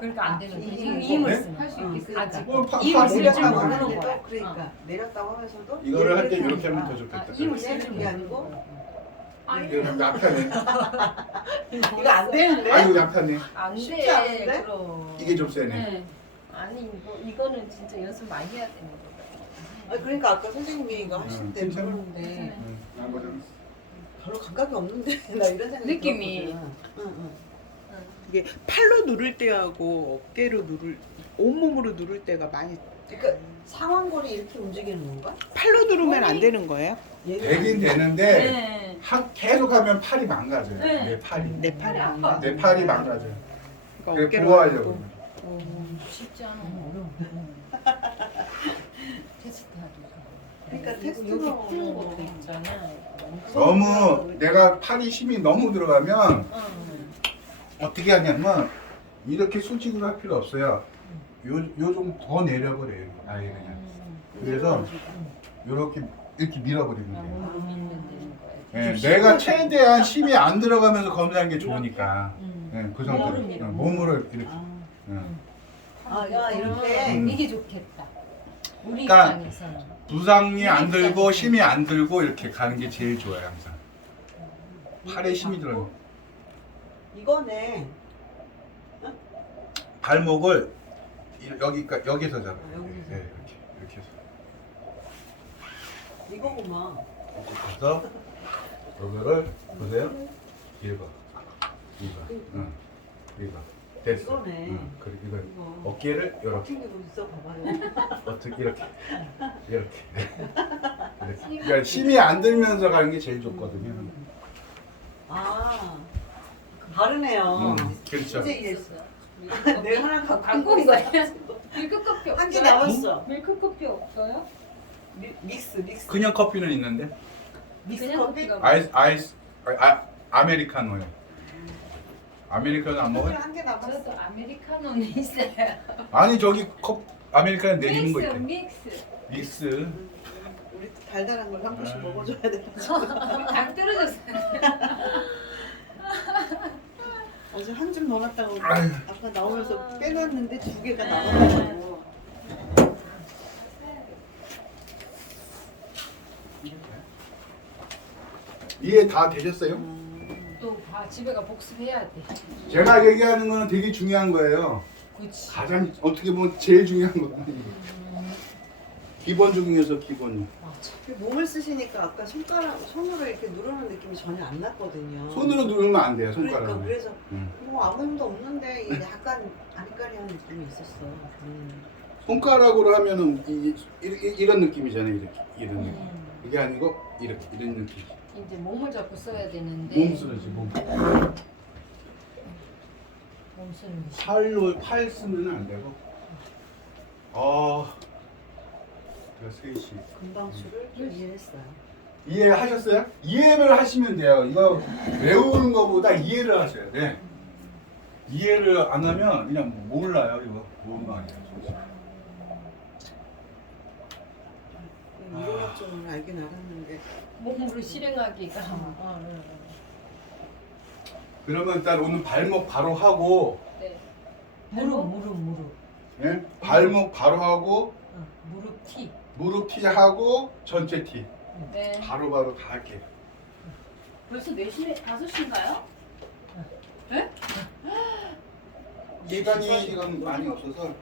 그러니까 안 되는 거지. 이게 힘을 네? 쓰는 할 수 거야. 있겠으니까. 아직 뭐 힘을 쓸 줄 내렸다고 모르는 하는데도 거야. 그러니까 내렸다고 하면서도 이거를 할 때 얘를 이렇게 하면 더 하니까 좋겠다. 힘을 쓸 줄 이게 모르는 아니고 거야. 이거 약하네. 이거 안 되는데. 아이고 약하네. 안 쉽지 돼. 않은데? 그럼. 이게 좀 세네. 네. 아니 이거는 진짜 연습 많이 해야 되는 거야. 아니 그러니까 아까 선생님이 이거 하실 때 괜찮아. 그러는데 한번 좀. 별로 감각이 없는데 나 이런 생각이 느낌이. 들었거든. 응. 이게 팔로 누를 때하고 어깨로 온몸으로 누를 때가 많이 그러니까 상완골이 이렇게 움직이는 건가? 팔로 누르면 안 되는 거예요? 얘는 되긴 되는데 네. 계속 하면 팔이 망가져요. 네. 내 팔이. 내 팔이 안 아파. 가. 내 팔이 망가져요. 그러니까 그래 어깨로 보호하려고. 하고. 쉽지 않아. 어려워. 테스트 하기. 그러니까 여기 테스트로 푸는 것도 있잖아. 너무 내가 팔이 힘이 너무 들어가면 어떻게 하냐면 이렇게 수직으로 할 필요 없어요. 요 좀 더 내려버려요. 아예 그냥. 그래서 이렇게 밀어버리면 돼요. 몸으로 밀면 되는 예, 거야. 내가 최대한 힘이 안 들어가면서 검사하는 게 좋으니까. 예, 그 정도로 몸으로 밀어. 몸으로 이렇게. 예. 야 이렇게 이게 좋겠다. 우리 그러니까 입장에서는. 부상이 안 들고 힘이 안 들고 이렇게 가는 게 제일 좋아요 항상. 팔에 힘이 들어요. 이거네. 발목을 여기서 잡아요. 여기서. 네, 이렇게 해서. 이거구만. 이렇게 가서 여기를 보세요. 1번, 2번, 응, 1번. 됐어. 이거네. 응, 그리고 이거 이거. 어깨를 이렇게 튕기고 있어 봐봐요. 어떻게 이렇게. 이렇게. 그러니까 힘이 안 들면서 가는 게 제일 좋거든요. 아 다르네요. 그렇죠. 이제 이해했어. 내가 하나 갖고 온 거야? 밀크커피 한 개 없어요? 남았어. 밀크커피 없어요? 믹스. 그냥 커피는 있는데 믹스 그냥 커피. 커피가 아메리카노요. 아메리카노 안 먹어요? 한개 남았어. 저도 아메리카노는 있어요. 아니 저기 아메리카노 내리는 거 있대. 믹스. 믹스. 우리 또 달달한 걸 한 번씩 아. 먹어줘야 돼. 당 떨어졌어요. 어제 한 줌 넣어놨다고 아유. 아까 나오면서 빼놨는데 2개가 네. 남아가지고. 이해 다 되셨어요? 또 집에 가 복습해야 돼. 제가 얘기하는 거는 되게 중요한 거예요. 그렇지. 가장 어떻게 보면 제일 중요한 거거든요. 기본 중에서 기본이. 그 몸을 쓰시니까 아까 손으로 이렇게 누르는 느낌이 전혀 안 났거든요. 손으로 누르면 안 돼요, 그러니까 손가락으로. 그래서 응. 뭐 아무 힘도 없는데 이게 약간 아리까리한 느낌이 있었어. 손가락으로 하면은 이런 느낌이잖아요, 이런 느낌. 이게 아니고 이런 느낌. 이제 몸을 잡고 써야 되는데. 몸 쓰는지 몸. 몸 쓰는 거. 팔 쓰면 안 되고. 제가 3시. 금방 수를 좀 이해했어요. 이해하셨어요? 이해를 하시면 돼요. 이거 외우는 것보다 이해를 하셔야 돼. 이해를 안 하면 그냥 몰라요. 이거 뭔 말이야. 이론학적으로 알긴 알았는데 몸으로 실행하기가. 그러면 일단 오늘 발목 바로 하고, 네. 무릎. 예? 발목 바로 하고, 무릎 티. 무릎 티 하고, 전체 티. 네. 바로바로 다 할게요. 벌써 4시, 5시인가요? 시간이 지금 많이 없어서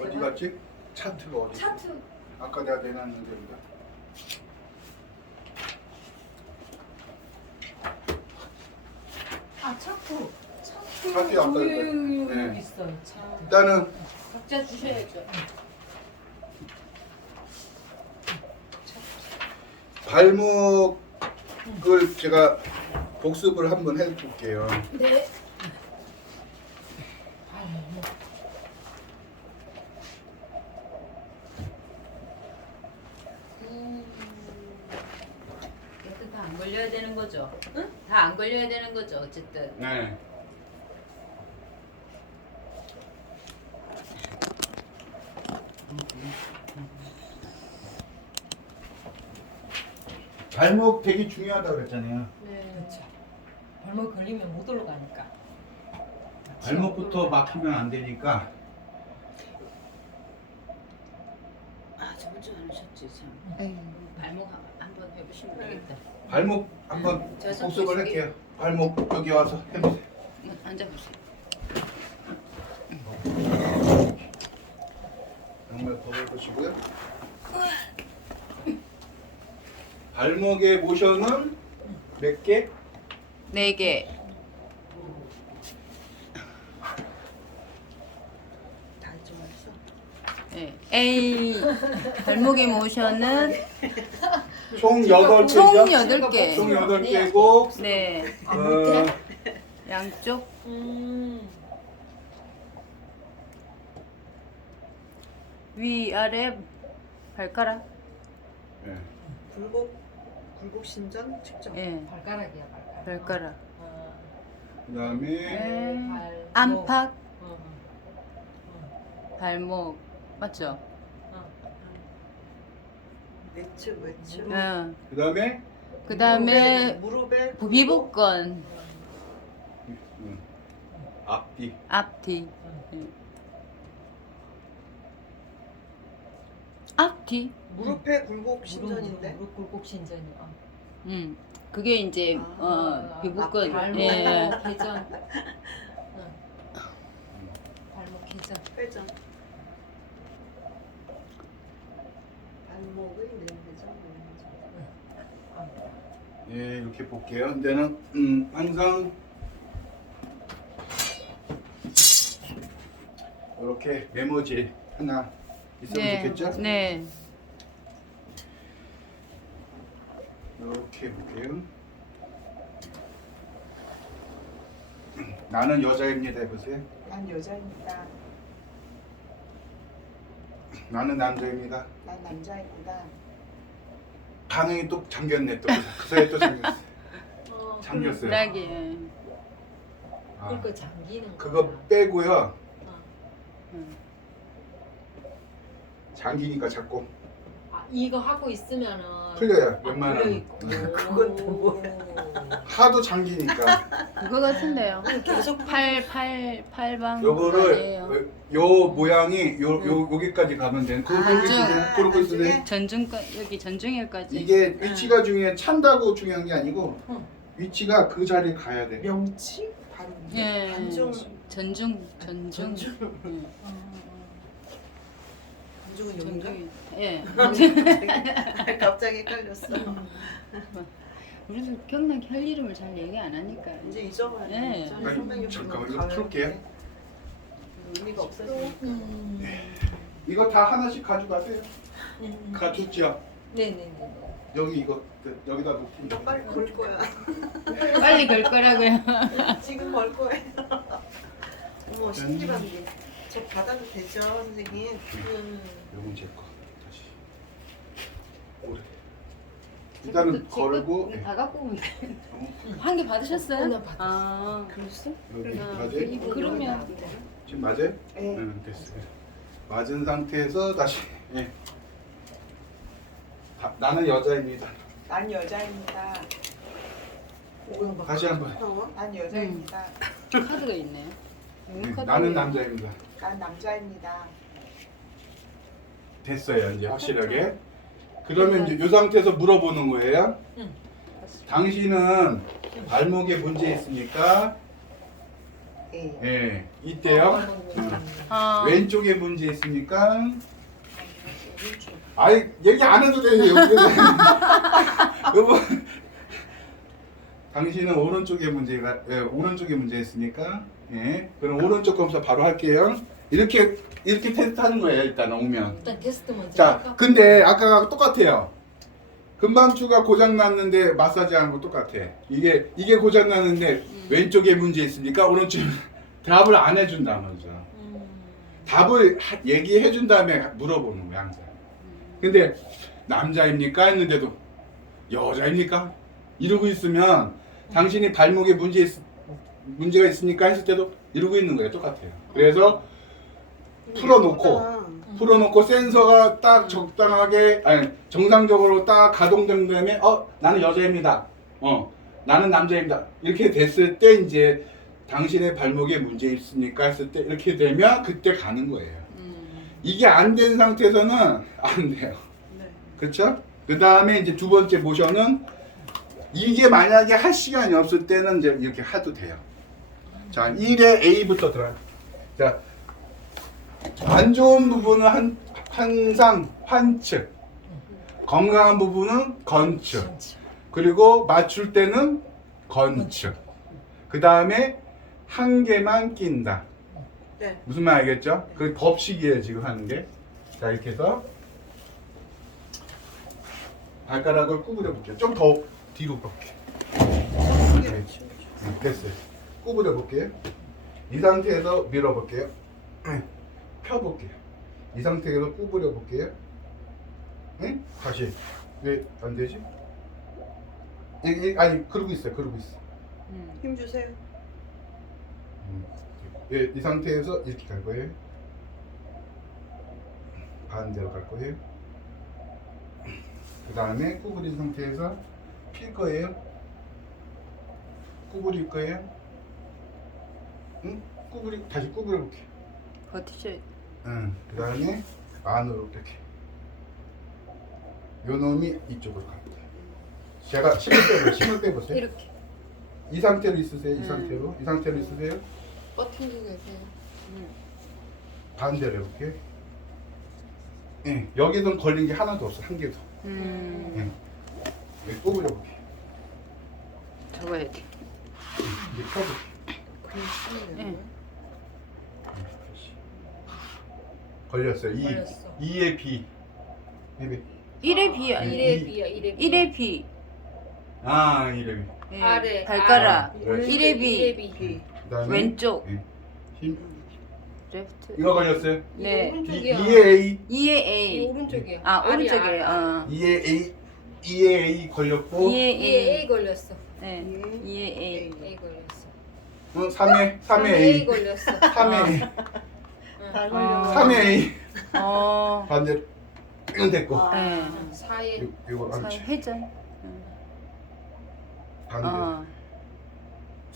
어디 갔지? 차트가 어디? 차트. 아까 내가 내놨는데 여기다. 아 차트. 차트 아까 여기 네. 있어요. 차트. 일단은 각자 주셔야죠. 발목을 제가 복습을 한번 해볼게요. 네. 이것도 다 안 걸려야 되는 거죠? 응? 다 안 걸려야 되는 거죠, 어쨌든. 네. 발목 되게 중요하다고 그랬잖아요. 네. 그렇죠. 발목 걸리면 못 올라가니까. 발목부터 막히면 안 되니까 아, 저번 주에 안 오셨지, 참. 발목 한번 해보시면 되겠다. 발목 한번 저 좀 복습을 보시게. 할게요. 발목 여기 와서 해보세요. 앉아보세요. 양말 벗어보시고요. 발목의 모션은 몇 개? 4개. 다좀 했어. 네. A. 발목의 모션은 총 8개죠? 총 8개. 총 8개고 네. 어, 양쪽 위 아래 발가락. 네. 굴곡 신전 측정. 예. 발가락이야 발가락. 발가락. 그다음에 네. 발목. 안팎 어. 발목 맞죠? 외측. 응. 그다음에 그다음에 무릎에 비복권 앞뒤. 앞뒤. 앞뒤. 무릎에 굴곡 신전인데. 무릎 굴곡 신전이야. 그게 이제 비복권. 발목 예. 회전. 발목 회전. 회전. 발목의 내회전. 네, 이렇게 볼게요. 근데는 항상 이렇게 메모지 하나 있으면 좋겠죠? 네. 이렇게 볼게요. 나는 여자입니다 해보세요. 난 여자입니다. 나는 남자입니다. 난 남자입니다. 반응이 또 잠겼네 또. 그 사이에 또 잠겼어. 잠겼어요. 딱이. 아, 그러니까 잠기는 그거 거야. 빼고요. 음. 잠기니까 자꾸 아, 이거 하고 있으면은 풀려요. 웬만하면. 풀려있고. 그건 또 뭐야. 하도 잠기니까. 그거 같은데요. 계속 팔방. 요거를 요 모양이 여기까지 가면 되는. 그러고 있으네. 전중까 여기 전중일까지. 이게 위치가 중요해. 찬다고 중요한 게 아니고 응. 위치가 그 자리에 가야 돼. 명치? 반. 예. 반중. 전중. 전중. 음. 반중은 여긴가? 전중이. 예. 갑자기 헷갈렸어. 우리도 경락이 할 이름을 잘 얘기 안 하니까. 이제 잊어버려. 네. 아니, 잠깐만, 이거 풀게요. 의미가 없어지니까. 이거 다 하나씩 가져가세요. 음. 가졌죠? 네네네. 여기 이거 여기다 놓기. 너 빨리 걸 거야. 빨리 걸 거라고요. 지금 걸 거예요. 어머 신기한데. 저 받아도 되죠 선생님? 요건 제 거. 다시. 오래. 일단은 걸고 다 갖고 오면 돼. 어, 한 개 받으셨어요? 나 받았어. 아, 그랬어? 여기 아, 맞아요? 그러면 지금 맞아요? 네. 응, 됐어요. 맞은 상태에서 다시. 예. 나는 여자입니다. 난 여자입니다. 다시 한번. 난 여자입니다. 카드가 있네요. 네, 나는 남자입니다. 난 남자입니다. 됐어요 이제 확실하게. 그러면 이제 이 상태에서 물어보는 거예요. 응. 당신은 발목에 문제 있으니까 예. 예, 이때요. 아. 왼쪽에 문제 있으니까 아이 얘기 안 해도 돼요. 여보. 당신은 오른쪽에 문제가 오른쪽에 문제 있으니까 예. 그럼 오른쪽 검사 바로 할게요. 이렇게 테스트 하는 거예요. 일단 오면. 일단 테스트 먼저 자, 할까? 근데 아까가 똑같아요. 금방추가 고장 났는데 마사지 하는 거 똑같아. 이게 고장 났는데 왼쪽에 문제 있으니까 오른쪽 답을 안 해준다 먼저. 답을 얘기해 준 다음에 물어보는 거야 항상. 근데 남자입니까 했는데도 여자입니까 이러고 있으면 당신이 발목에 문제가 있으니까 했을 때도 이러고 있는 거예요. 똑같아요. 그래서 풀어놓고 센서가 딱 적당하게 아니 정상적으로 딱 가동된 다음에 나는 여자입니다. 나는 남자입니다. 이렇게 됐을 때 이제 당신의 발목에 문제 있으니까 했을 때 이렇게 되면 그때 가는 거예요. 이게 안 된 상태에서는 안 돼요. 네. 그렇죠? 그 다음에 이제 두 번째 모션은 이게 만약에 할 시간이 없을 때는 이제 이렇게 해도 돼요. 자, 1의 A부터 들어가요. 자, 안 좋은 부분은 항상 환측, 건강한 부분은 건축, 그리고 맞출 때는 건축. 그 다음에 한 개만 낀다. 네. 무슨 말 알겠죠? 그 법칙이에요 지금 하는 게. 자 이렇게 해서 발가락을 구부려 볼게요. 좀 더 뒤로 볼게요. 네. 됐어요. 구부려 볼게요. 이 상태에서 밀어 볼게요. 펴 볼게요. 이 상태에서 구부려 볼게요. 네? 다시. 왜 안 되지? 아니 그러고 있어요. 그러고 있어. 힘 주세요. 예, 이 상태에서 이렇게 갈 거예요. 반대로 갈 거예요. 그 다음에 구부린 상태에서 필 거예요. 구부릴 거예요. 응? 다시 구부려 볼게요. 버티셔. 응. 그 다음에 안으로 이렇게. 요 놈이 이쪽으로 갑니다. 제가 힘을 빼보세요. 이렇게. 이 상태로 있으세요. 이 상태로. 이 상태로 있으세요. 버티고 계세요. 반대로 해볼게요. 예, 여기는 걸린 게 하나도 없어. 한 개도. 예. 여기 구부려 볼게요. 접어야 돼. 이제 펴볼게요. 응. 걸렸어요. 걸렸어. 2의 B. 1의 B야. 1의 B야, 1의 B. 1의 B. 아, 1의 B. 예. 아래. 발가락. 그렇지. 1의 B. 1의 B. B. 그다음에 왼쪽. 예. 힘. 레프트. 이거 걸렸어요. 네. 오른쪽이야. 2의 A. 2의 이 A. 오른쪽이야. 아, 알이야, 오른쪽이에요. 알. 2의 A. 2의 A 걸렸고 2의 2의 A. A 걸렸어. 네. 2의 A. A 걸렸어. 3의 A A. 걸렸어. 3의 A. 다 어. 3의 A. 어. 반대로. 이건 됐고. 네. 4의 이거 안 사- 치. 회전. 반대. 어.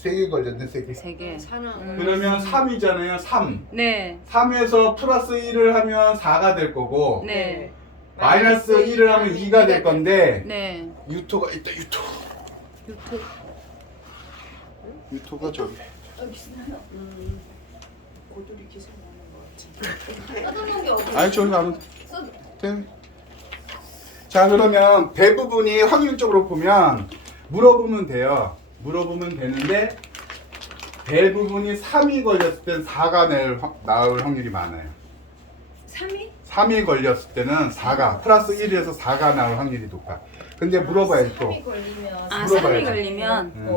3개 걸렸네, 3개. 3개. 4는 그러면 3이잖아요. 3. 네. 3에서 플러스 1을 하면 4가 될 거고 네. 마이너스 1을 하면 2가 될 건데 네. 유토가 있다. 유토. 유토. 유토가 저기. 고들이 기사 나는 것 같은데. 써놓은 게 어디? 아니 저기 안 돼. 자 그러면 대부분이 확률적으로 보면 물어보면 돼요. 물어보면 되는데 대부분이 3이 걸렸을 땐 4가 나올 확률이 많아요. 3위? 3이 걸렸을 때는 4가 플러스 1에서 4가 나올 확률이 높아. 근데 물어봐야지 또. 3위 걸리면 아, 물어봐야지. 3이 걸리면. 응.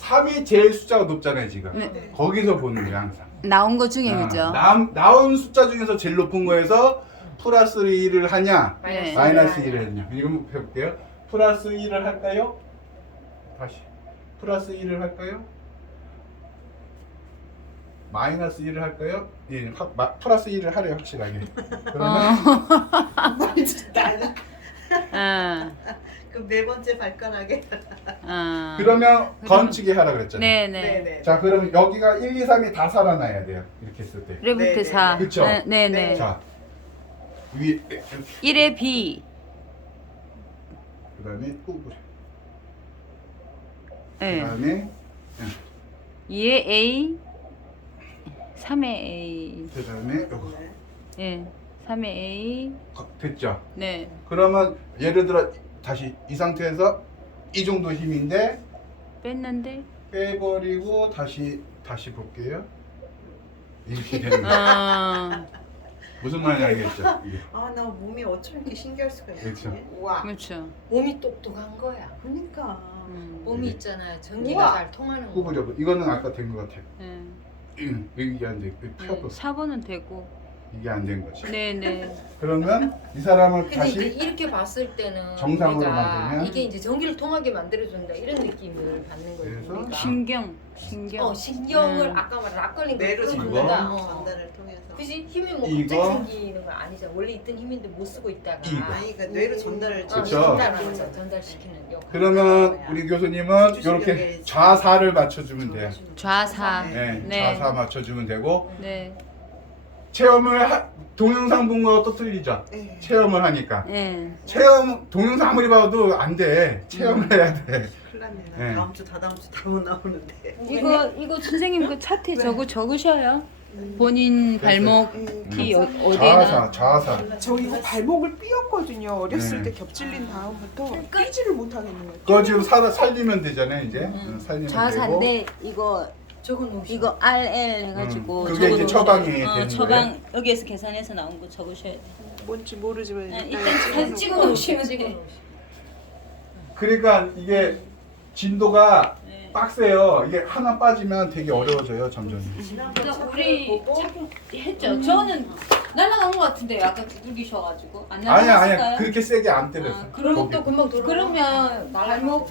3이 제일 숫자가 높잖아요 지금. 네. 거기서 보는 거야 항상. 나온 거 중에 그죠? 나온 숫자 중에서 제일 높은 거에서 플러스 1을 하냐 네. 마이너스 1을 했냐. 이거 한번 해볼게요. 플러스 1을 할까요? 다시 플러스 1을 할까요? 마이너스 1을 할까요? 예, 플러스 1을 하래요 확실하게. 그러면 나는 어. 그럼 네 번째 발가락에. 어. 그러면 건치게 하라 그랬잖아요. 네네. 네네. 자 그러면 여기가 1, 2, 3이 다 살아나야 돼요. 이렇게 했을 때. 레프트 네네. 4. 그쵸? 네네. 자 위에 1의 B. 그다음에 구부려. 네. 그다음에 2에 A, 3에 A. 그다음에 요거 예. 3에 A. 됐죠? 네. 그러면 예를 들어 다시 이 상태에서 이 정도 힘인데 뺐는데. 빼버리고 다시 볼게요. 이렇게 되는 거예요. 아, 무슨 말인지 알겠죠? 이게. 아, 나 몸이 어쩜 이렇게 신기할 수가 있지? 그렇죠. 우와. 그렇죠. 몸이 똑똑한 거야. 그러니까. 몸이 네. 있잖아요. 전기가 우와. 잘 통하는 거. 구부려. 이거는 아까 된 것 같아요. 네. 이게 안 돼. 펴도 4번은 되고. 이게 안 된 거지. 네, 네. 그러면 이 사람을 근데 이제 다시 이렇게 봤을 때는 정상으로 우리가 만들면? 이게 이제 전기를 통하게 만들어준다 이런 느낌을 받는 거예요. 그래서 우리가. 신경. 신경을 아까 말한 락 걸린 거 뇌로 그런 이거? 거다. 전달을 통해서. 그지 힘이 뭐 이거? 갑자기 생기는 거 아니잖아. 원래 있던 힘인데 못 쓰고 있다가 이거. 아니, 그러니까 뇌로 전달을 그쵸. 전달하는 거죠. 전달시키는 역할. 그러면 우리 교수님은 주시경에 이렇게 좌사를 맞춰주면 돼요. 좌사. 네, 네. 좌사 맞춰주면 되고 네. 동영상 본 것도 틀리죠. 네. 체험을 하니까 네. 동영상 아무리 봐도 안 돼. 체험을 해야 돼. 큰일 났네. 나 네. 다음 주 다 못 나오는데. 이거 선생님 그 차트에 적으셔요. 본인 발목 티 어디에나. 좌사. 저 이거 발목을 삐었거든요. 어렸을 네. 때 겹질린 다음부터 끼지를 못하겠는 거예요. 그거 지금 살리면 되잖아요, 이제. 살리면 되고. 좌사인데 이거 적어놓으시. 이거 RL 해가지고 그게 이제 적어놓으셔야 처방이 돼요. 되는 처방 여기에서 계산해서 나온 거 적으셔야 돼요. 뭔지 모르지만 네, 일단 일단 사진 찍어놓으시면 돼요. 찍어놓으시. 그러니까 이게 진도가 네. 빡세요. 이게 하나 빠지면 되게 어려워져요, 점점. 그러니까 우리 했죠. 저는 날아간 것 같은데요. 아까 두들기셔가지고 안 아니야, 날아갔을까요? 그렇게 세게 안 때렸어. 아, 그러면 거기. 또 금방 돌아. 그러면 발목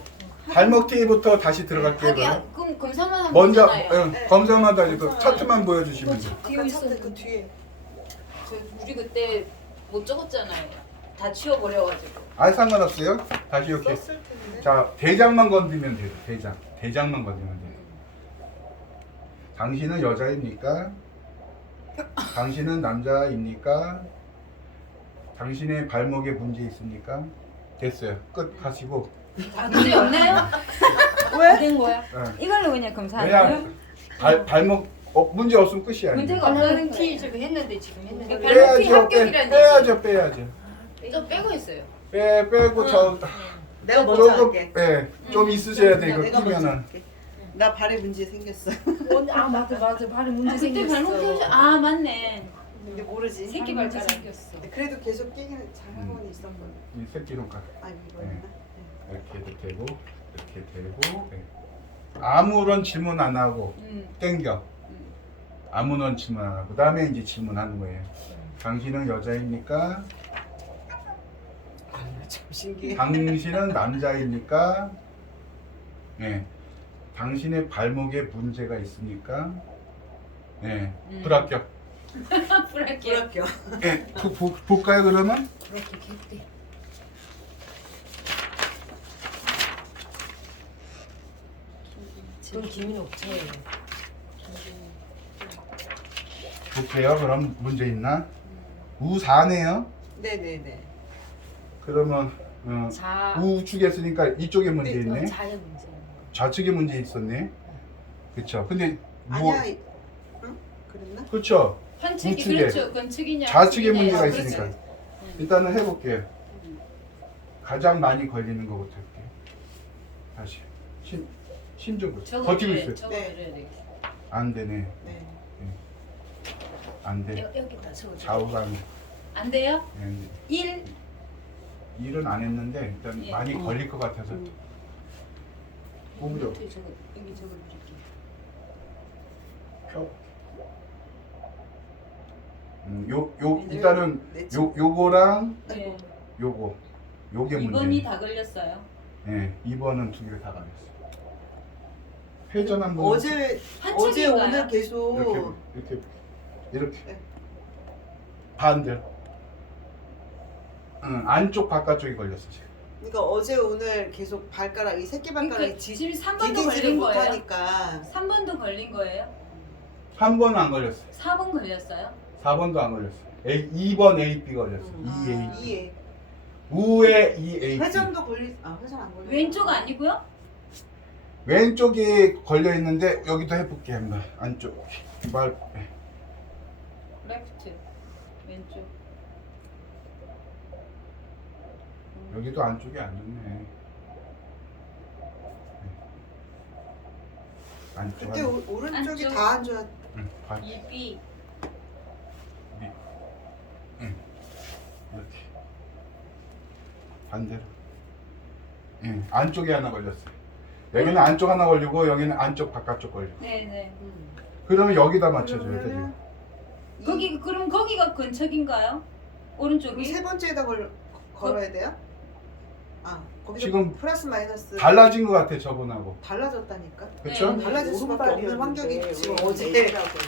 발목 뒤부터 다시 들어갈게요. 하기 그럼. 그럼 검사만 하면 먼저 되잖아요. 응, 검사만 다니고 차트만 보여주시면 돼요. 뒤에 아까 있었는데. 찾던 그 뒤에. 우리 그때 못 적었잖아요. 다 치워버려가지고. 아 상관없어요. 다시 이렇게. 썼을 텐데. 자 대장만 건드리면 돼요. 대장만 건드리면 돼요. 당신은 여자입니까? 당신은 남자입니까? 당신의 발목에 문제 있습니까? 됐어요. 끝 하시고. 문제 없나요? 된 거야. 응. 이걸로 그냥 검사하는 왜냐 거예요? 발목 문제 없으면 끝이야. 이제. 문제가 없다는 나는 티 거예요. 저기 했는데 지금 했는데. 발목 티 빼야죠. 합격이라는 빼야죠. 이거 빼고 있어요. 빼고 저 내가 먼저 조금 할게. 좀 있으셔야 돼 이거 내가 먼저 끼면은. 할게. 나 발에 문제 생겼어. 아 맞아 발에 문제 그때 생겼어. 발목 펴 아, 맞네. 근데 모르지. 새끼 문제 발가락. 생겼어. 근데 그래도 계속 끼기는 잘하고는 있었거든. 이 새끼 손가락 아니 이거였나? 이렇게도 되고 이렇게 되고 네. 아무런 질문 안 하고 땡겨. 아무런 질문 안 하고 그다음에 이제 질문하는 거예요. 당신은 여자입니까? 참 신기해. 당신은 남자입니까? 네. 당신의 발목에 문제가 있습니까? 네. 불합격. 불할게요. 불합격. 네. 볼까요 그러면? 그렇게 했대. 돈 김인 업체예요. 볼게요. 그럼 문제 있나? 우사네요. 네네네. 그러면 우측에 했으니까 이쪽에 문제 있네. 자의 문제. 좌측에 문제 있었네. 그쵸. 근데 뭐 아니야. 응? 그랬나? 그쵸. 환측이 우측에. 그렇죠. 그건 측이냐? 좌측에 측이냐에 문제가 따라서. 있으니까. 일단은 해볼게요. 가장 많이 걸리는 거부터 할게요. 다시 신중부터 저거 버티고 그래, 있어요. 저거 네. 그래야 돼. 안 되네. 네. 안 돼. 여기다 적어. 좌우가 안 돼. 안 돼요? 1 일은 안 했는데 일단 예. 많이 걸릴 것 같아서 구부려 여기 적어드릴게요. 펴. 일단은 네, 요거랑 네. 요게 2번이 문제. 다 걸렸어요. 예, 2번은 두 개 다 걸렸어. 회전 한번 어제 환측인가요? 오늘 계속 이렇게 네. 반대. 안쪽 바깥쪽이 걸렸어 지금. 그러니까 어제 오늘 계속 발가락이 새끼 발가락이 지금 3번도 디디지를 걸린 거예요? 못하니까 3번도 걸린 거예요? 한 번은 안 걸렸어. 4번 걸렸어요? 4번도 안 걸렸어. 2번 AB 걸렸어. 2A. 이해. 우에 EH. 회전도 걸리 회전 안 걸려. 왼쪽 아니고요? 왼쪽이 걸려 있는데 여기도 해볼게 한번. 안쪽 말. 레프트 왼쪽. 여기도 안쪽이 안 좋네. 안쪽. 그때 오른쪽이 안쪽. 다 안 좋아. 응, 봐. 입이 이렇게 반대로. 응, 안쪽에 하나 걸렸어요. 여기는 안쪽 하나 걸리고 여기는 안쪽 바깥쪽 걸리고. 네네. 그러면 여기다 맞춰줘야 돼 지금. 거기 그럼 거기가 근척인가요? 오른쪽이? 세 번째에다 걸어야 돼요? 아 거기서 지금 플러스 마이너스 달라진 것 같아 저번하고. 달라졌다니까. 그쵸? 네. 달라질 수밖에 없는 환경이 지금 어제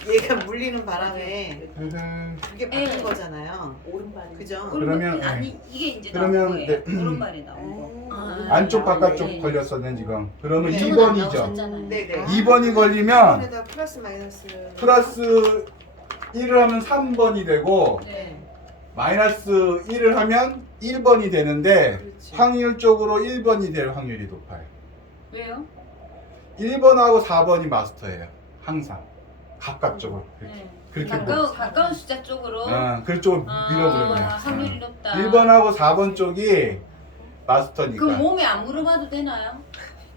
얘가 물리는 바람에 그게 바뀐 네. 거잖아요. 오른발이. 그죠? 그러면, 아니 이게 이제 그러면, 나온 거예요. 네. 오른발에 나온 거. 아, 안쪽 바깥쪽 네. 걸렸었네 지금. 그러면 네. 2번이죠. 네네. 2번이 걸리면 에다 플러스 마이너스. 플러스 1을 하면 3번이 되고 네. 마이너스 1을 하면 1번이 되는데 그렇지. 확률적으로 1번이 될 확률이 높아요. 왜요? 1번하고 4번이 마스터예요. 항상 가깝적으로 그렇게. 네. 그렇게 보고. 가까운 숫자 쪽으로. 그쪽으로 밀어버리면 확률이 높다. 1번하고 4번 쪽이 마스터니까. 그럼 몸에 안 물어봐도 되나요?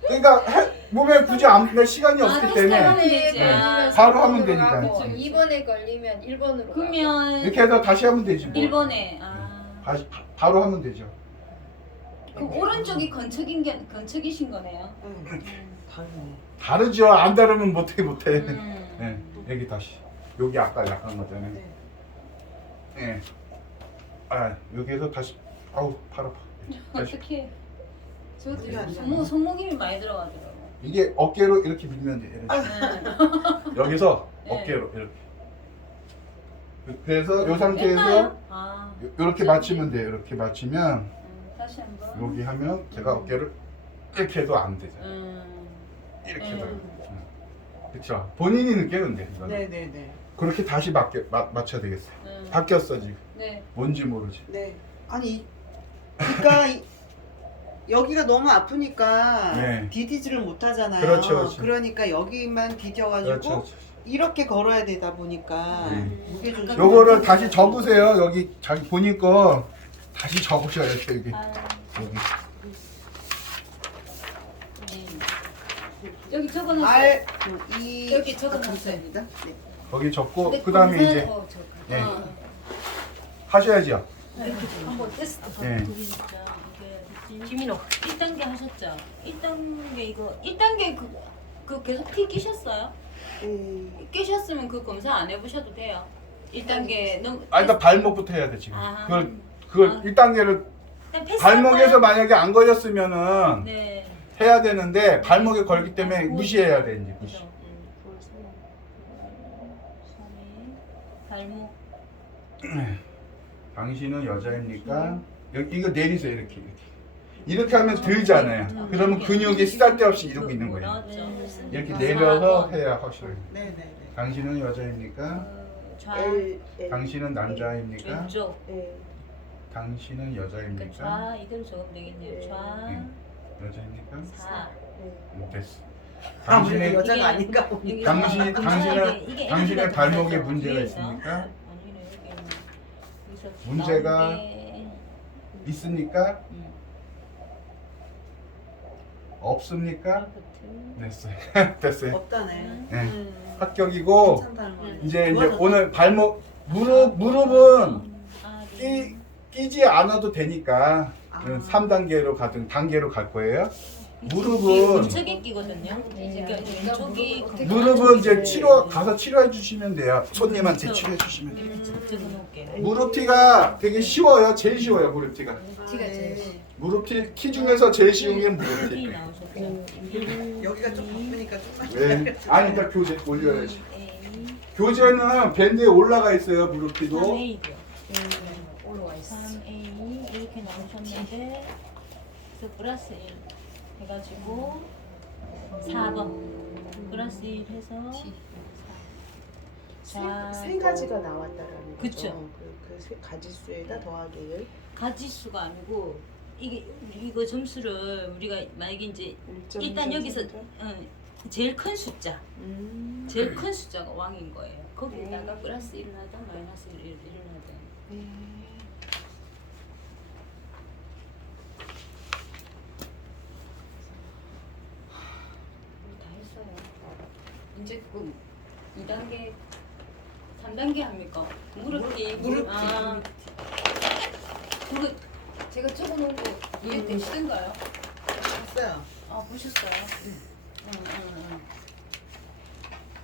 그러니까 몸에 굳이 안 시간이 없기 테스트 때문에 하면 되지. 네. 아, 바로 하면 되니까. 지금 2번에 걸리면 1번으로. 그러면 이렇게 해서 다시 하면 되지 뭐. 1번에 다시 바로 하면 되죠. 그럼 오른쪽이 건척이신 거네요. 다르네. 다르죠. 안 다르면 못해. 음. 네, 여기 다시. 여기 아까 약한 거잖아요. 네. 네. 아 여기에서 다시. 아우 팔 아파. 다시. 어떻게? 저도 손목이 많이 들어가더라고. 이게 어깨로 이렇게 밀면 돼. 이렇게. 여기서 네. 어깨로 이렇게. 그래서 이 상태에서 이렇게 맞추면 돼요. 이렇게 맞추면 다시 한번. 여기 하면 제가 어깨를 이렇게 해도 안 되잖아요. 이렇게 해도. 그렇죠. 본인이 느끼는데 이거는. 네네네. 그렇게 다시 맞춰야 되겠어요. 바뀌었어 지금. 네. 뭔지 모르지. 네. 아니 그러니까 여기가 너무 아프니까 네. 디디지를 못 하잖아요. 그렇죠, 그렇죠. 그러니까 여기만 디뎌가지고 그렇죠. 이렇게 걸어야 되다 보니까 네. 무게 조절. 요거를 다시 적으세요. 여기 자기 본인 거 다시 적으셔야 돼요. 여기. 여기. 여기 적어놨어요. R E 여기 적어놨어요. 감사합니다. 네. 거기 적고 근데 그다음에 검사- 이제 어, 예. 어. 하셔야죠. 한번 테스트. 예. 김인호 1단계 하셨죠? 1단계 이거 1단계 그 계속 티 끼셨어요? 끼셨으면 그 검사 안 해보셔도 돼요. 1단계 너무 일단 발목부터 해야 돼 지금. 아. 그걸 아. 1단계를 일단 패스할까요? 발목에서 만약에 안 걸렸으면은 네. 해야 되는데 발목에 걸기 때문에 무시해야 돼 이제. 무시. 발목 당신은 여자입니까? 이거 내리세요 이렇게. 이렇게 하면 들잖아요. 그러면 근육이 쓰잘데없이 이러고 있는 거예요. 나왔죠. 이렇게 내려서 해야 확실해요. 네네네. 당신은 여자입니까? 좌 당신은 남자입니까? 왼쪽 당신은 그러니까 여자입니까? 좌 이대로 적으면 되겠네요. 좌 여자입니까? 4 됐어. 아무래도 당신의 여자가 이게- 아닌가 보네. 이게- 당신의 당신의 발목에 문제가 있어? 있습니까? 당신의 여기는 여기서 문제가 나온 게- 있습니까? 레프트. 없습니까? 됐어요. 됐어요. 없다네. 네. 합격이고 괜찮다는 거네. 이제 좋아졌다. 오늘 발목 무릎은 네. 끼지 않아도 되니까 아. 3단계로 가든 단계로 갈 거예요. 무릎은 문척이 끼거든요. 이제 왼쪽이 무릎은 이제 가서 치료해 주시면 돼요. 손님한테 치료해 주시면 돼요. 적어놓을게요. 무릎티가 되게 쉬워요. 제일 쉬워요. 무릎티가. 티가 제일. 무릎티 키 중에서 제일 쉬운 게 티 무릎티. 나오셨죠? 여기가 좀 바쁘니까 좀만. 왜? 아니 일단 교재 올려야지. A 교재는 밴드에 올라가 있어요. 무릎티도. 3A죠. 올라와 있어. 3A 이렇게 나오셨는데 그래서 플러스 1 해가지고 4번 플러스 1 해서 4. 세 가지가 나왔다라는 그쵸. 거죠. 그 가지수에다 더하기 1. 가지수가 아니고 이거 점수를 우리가 만약에 이제 일단 여기서 제일 큰 숫자, 제일 큰 숫자가 왕인 거예요. 거기다가 플러스 1을 하든 마이너스 1을 하든. 다 했어요. 이제 그 2단계, 3단계 합니까? 무릎기. 아, 그거 제가 적어놓은 거 이해되시던가요? 봤어요. 아, 보셨어요?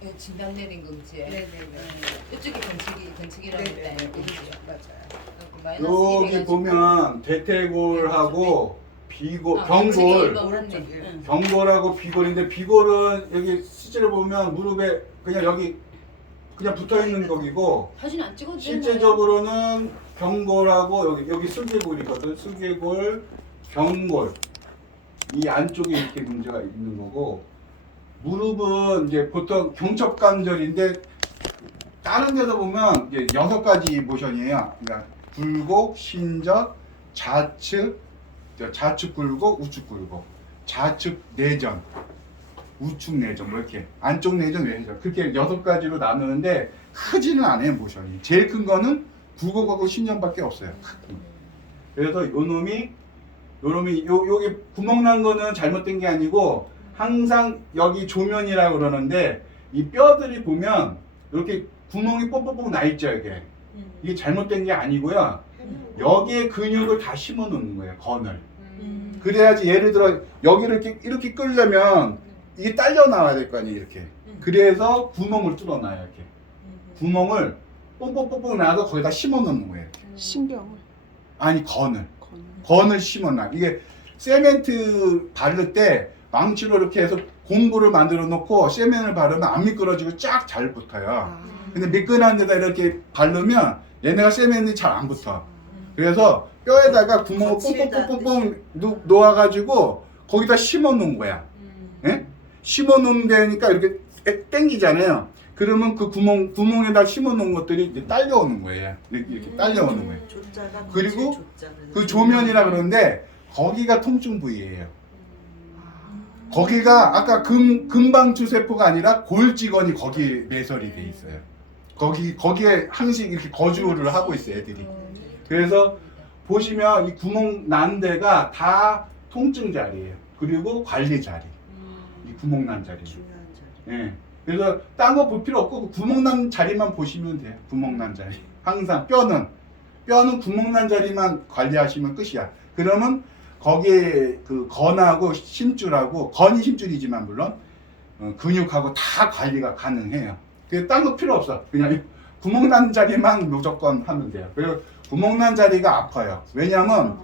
이거 진단 내린 거 그치? 네네네. 이쪽이 건축이라고 네네. 했다. 맞아요. 여기 보면 대퇴골하고 비골, 아, 경골, 오른쪽에. 경골하고 비골인데 비골은 여기 실제로 보면 무릎에 그냥 여기 그냥 붙어 있는 거기고 사진 안 찍어도 되나요? 실제적으로는 경골하고 여기 수계골이거든. 수계골, 경골 이 안쪽에 이렇게 문제가 있는 거고 무릎은 이제 보통 경첩관절인데 다른 데서 보면 이제 6가지 모션이에요. 그러니까 굴곡, 신전, 좌측, 좌측 굴곡, 우측 굴곡, 좌측 내전, 우측 내전 뭐 이렇게 안쪽 내전, 외전 그렇게 6가지로 나누는데 크지는 않아요 모션이. 제일 큰 거는 굴곡하고 신전밖에 없어요. 그래서 요놈이 여기 구멍 난 거는 잘못된 게 아니고 항상 여기 조면이라고 그러는데 이 뼈들이 보면 이렇게 구멍이 뻑뻑뻑 나 있죠 이게 잘못된 게 아니고요. 여기에 근육을 다 심어 놓는 거예요 건을. 그래야지 예를 들어 여기를 이렇게 끌려면 이게 딸려 나와야 될 거 아니에요 이렇게. 그래서 구멍을 뚫어놔요 이렇게. 구멍을 뽕뽕뽕뽕 나서 거기다 심어 놓는 거예요. 신경을 아니 건을 심어놔. 이게 세멘트 바를 때 망치로 이렇게 해서 공구를 만들어 놓고 세멘을 바르면 안 미끄러지고 쫙 잘 붙어요. 근데 미끈한 데다 이렇게 바르면 얘네가 세멘이 잘 안 붙어. 그래서 뼈에다가 구멍을 뽕뽕뽕뽕뽕 놓아가지고 거기다 심어 놓은 거야. 예? 심어 놓은 데니까 이렇게 당기잖아요. 그러면 그 구멍에다 심어 놓은 것들이 이제 딸려오는 거예요. 이렇게 딸려오는 거예요. 조자가 그리고 조자. 그 조면이라 그러는데 거기가 통증 부위예요. 거기가 아까 금방추 세포가 아니라 골직원이 거기 매설이 돼 있어요. 거기에 항상 이렇게 거주를 하고 있어요, 애들이. 그래서 보시면 이 구멍 난 데가 다 통증 자리예요. 그리고 관리 자리. 이 구멍 난 자리. 중요한 자리. 예. 그래서 딴 거 볼 필요 없고 그 구멍 난 자리만 보시면 돼요. 구멍 난 자리. 항상 뼈는 구멍 난 자리만 관리하시면 끝이야. 그러면 거기에 그 건하고 심줄하고 건이 심줄이지만 물론 근육하고 다 관리가 가능해요. 그래서 딴 거 필요 없어. 그냥 구멍 난 자리만 무조건 하면 돼요. 그리고 구멍 난 자리가 아파요. 왜냐하면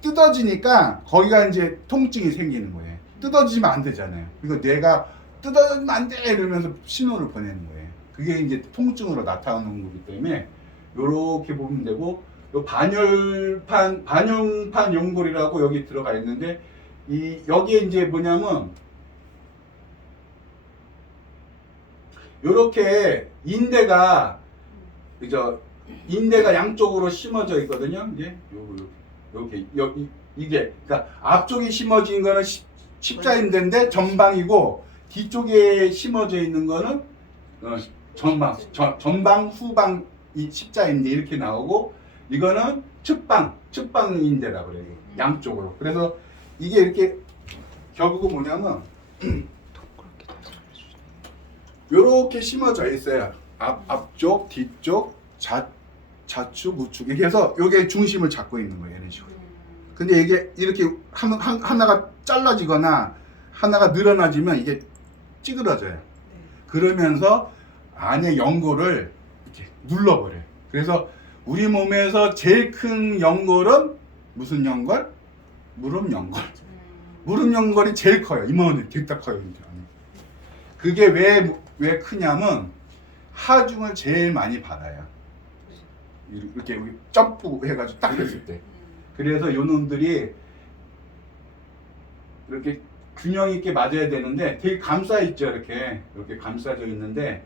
뜯어지니까 거기가 이제 통증이 생기는 거예요. 뜯어지면 안 되잖아요. 그리고 뇌가 뜯어지면 안 돼 이러면서 신호를 보내는 거예요. 그게 이제 통증으로 나타나는 거기 때문에 이렇게 보면 되고 요 반영판 연골이라고 여기 들어가 있는데 여기에 이제 뭐냐면 요렇게 인대가 양쪽으로 심어져 있거든요. 이게 요렇게 이게 그러니까 앞쪽이 심어진 거는 십자인대인데 전방이고 뒤쪽에 심어져 있는 거는 전방 후방 이 십자인대 이렇게 나오고 이거는 측방인대라고 그래요. 양쪽으로. 그래서 이게 이렇게 결국은 뭐냐면 요렇게 심어져 있어요. 앞쪽, 뒤쪽, 좌측, 우측. 이렇게 해서 요게 중심을 잡고 있는 거예요. 이런 식으로. 근데 이게 이렇게 하나가 잘라지거나 하나가 늘어나지면 이게 찌그러져요. 그러면서 안에 연골을 이렇게 눌러버려요. 그래서 우리 몸에서 제일 큰 연골은 무슨 연골? 무릎 연골. 무릎 연골이 제일 커요. 이만해. 되게 커요. 그게 왜 크냐면 하중을 제일 많이 받아요. 이렇게 점프 해가지고 딱 했을 때. 그래서 요 놈들이 이렇게 균형 있게 맞아야 되는데 되게 감싸 있죠. 이렇게 감싸져 있는데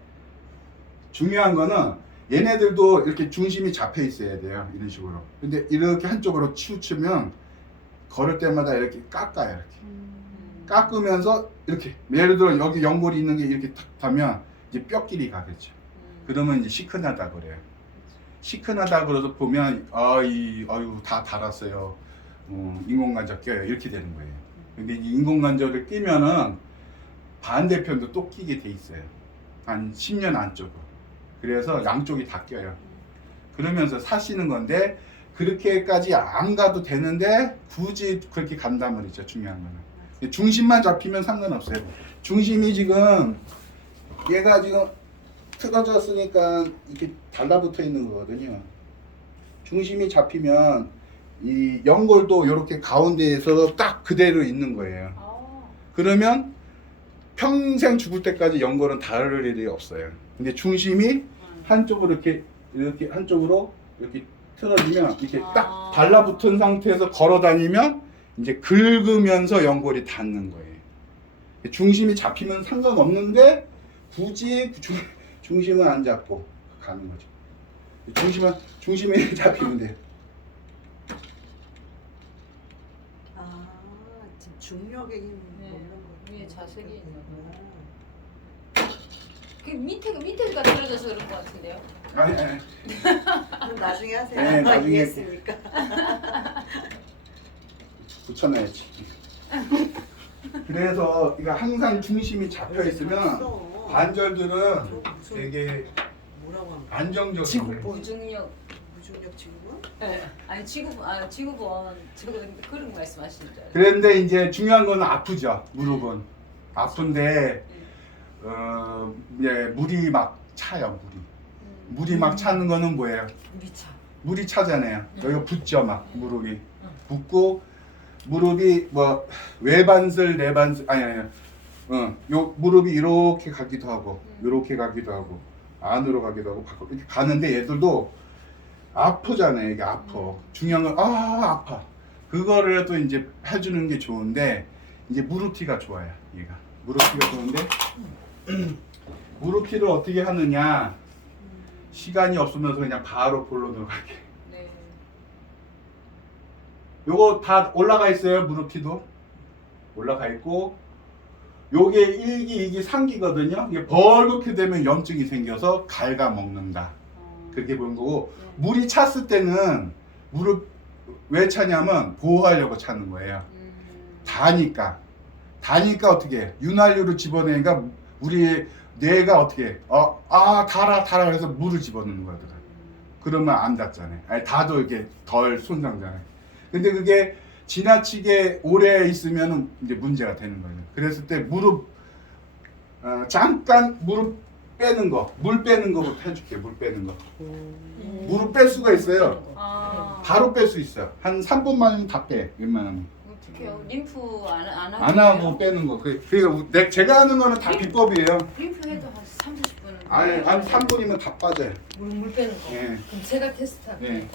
중요한 거는 얘네들도 이렇게 중심이 잡혀 있어야 돼요. 이런 식으로. 근데 이렇게 한쪽으로 치우치면 걸을 때마다 이렇게 깎아요. 이렇게. 깎으면서 이렇게 예를 들어 여기 연골이 있는 게 이렇게 탁 하면 이제 뼈끼리 가겠죠. 그러면 이제 시큰하다 그래요. 시큰하다 그래서 보면 아유 다 달았어요. 인공관절 껴요. 이렇게 되는 거예요. 근데 이 인공관절을 끼면은 반대편도 또 끼게 돼 있어요. 한 10년 안쪽으로. 그래서 양쪽이 다 껴요. 그러면서 사시는 건데 그렇게까지 안 가도 되는데 굳이 그렇게 간단 말이죠. 중요한 거는. 중심만 잡히면 상관없어요. 중심이 지금 얘가 지금 틀어졌으니까 이렇게 달라붙어 있는 거거든요. 중심이 잡히면 이 연골도 이렇게 가운데에서 딱 그대로 있는 거예요. 그러면 평생 죽을 때까지 연골은 다를 일이 없어요. 근데 중심이 한쪽으로 이렇게 한쪽으로 이렇게 틀어지면 이렇게 딱 달라붙은 상태에서 걸어 다니면 이제 긁으면서 연골이 닿는 거예요. 중심이 잡히면 상관없는데 굳이 중심은 안 잡고 가는 거죠. 중심이 잡히면 돼요. 아, 지금 중력의 힘 네. 뭐 이런 거. 위에 자석이 있는 거. 그 밑에가 떨어져서 그런 것 같은데요. 아니. 그럼 나중에 하세요. 네, 나중에 이해했으니까. 붙여놔야지. 그래서 이거 항상 중심이 잡혀 있으면 관절들은 되게 뭐라고 하는 안정적인 거예요. 무중력. 무중력 지구본? 네. 아니 지구본 그런 말씀하시는 줄 알아요. 그런데 이제 중요한 건 아프죠. 무릎은 아픈데 물이 막 차요. 물이 막 차는 거는 뭐예요? 물이 차잖아요. 여기가 붓죠. 막 무릎이 붓고 무릎이 뭐 외반슬 내반슬 아니 요 무릎이 이렇게 가기도 하고 이렇게 가기도 하고 안으로 가기도 하고 밖으로 이렇게 가는데 얘들도 아프잖아요. 이게 아파. 중요한 건 아파. 그거를 또 이제 해주는 게 좋은데 이제 무릎티가 좋아요. 얘가 무릎티가 좋은데 무릎티를 어떻게 하느냐? 시간이 없으면서 그냥 바로 본론 들어갈게. 네. 요거 다 올라가 있어요. 무릎티도 올라가 있고 요게 1기, 2기, 3기거든요. 이게 벌겋게 되면 염증이 생겨서 갉아먹는다. 그렇게 보는 거고 물이 찼을 때는 무릎 왜 차냐면 보호하려고 차는 거예요. 다니까 어떻게 해? 윤활유를 집어내니까 우리 뇌가 어떻게 해? 달아 그래서 물을 집어넣는 거야. 그러면 안 닿잖아요. 아니 닿아도 이게 덜 손상잖아요. 근데 그게 지나치게 오래 있으면 이제 문제가 되는 거예요. 그랬을 때 무릎 잠깐 무릎 빼는 거, 물 빼는 거부터 해줄게. 물 빼는 거. 무릎 뺄 수가 있어요. 바로 뺄 수 있어. 한 3분만이면 다 빼. 웬만하면. 어떻게요? 림프 안 하고 안 하고 빼는 거. 그러니까 제가 하는 거는 다 비법이에요. 림프 해도 한 30분은. 아니 3분이면 다 빠져요. 물 빼는 거. 예. 그럼 제가 테스트할게요. 예.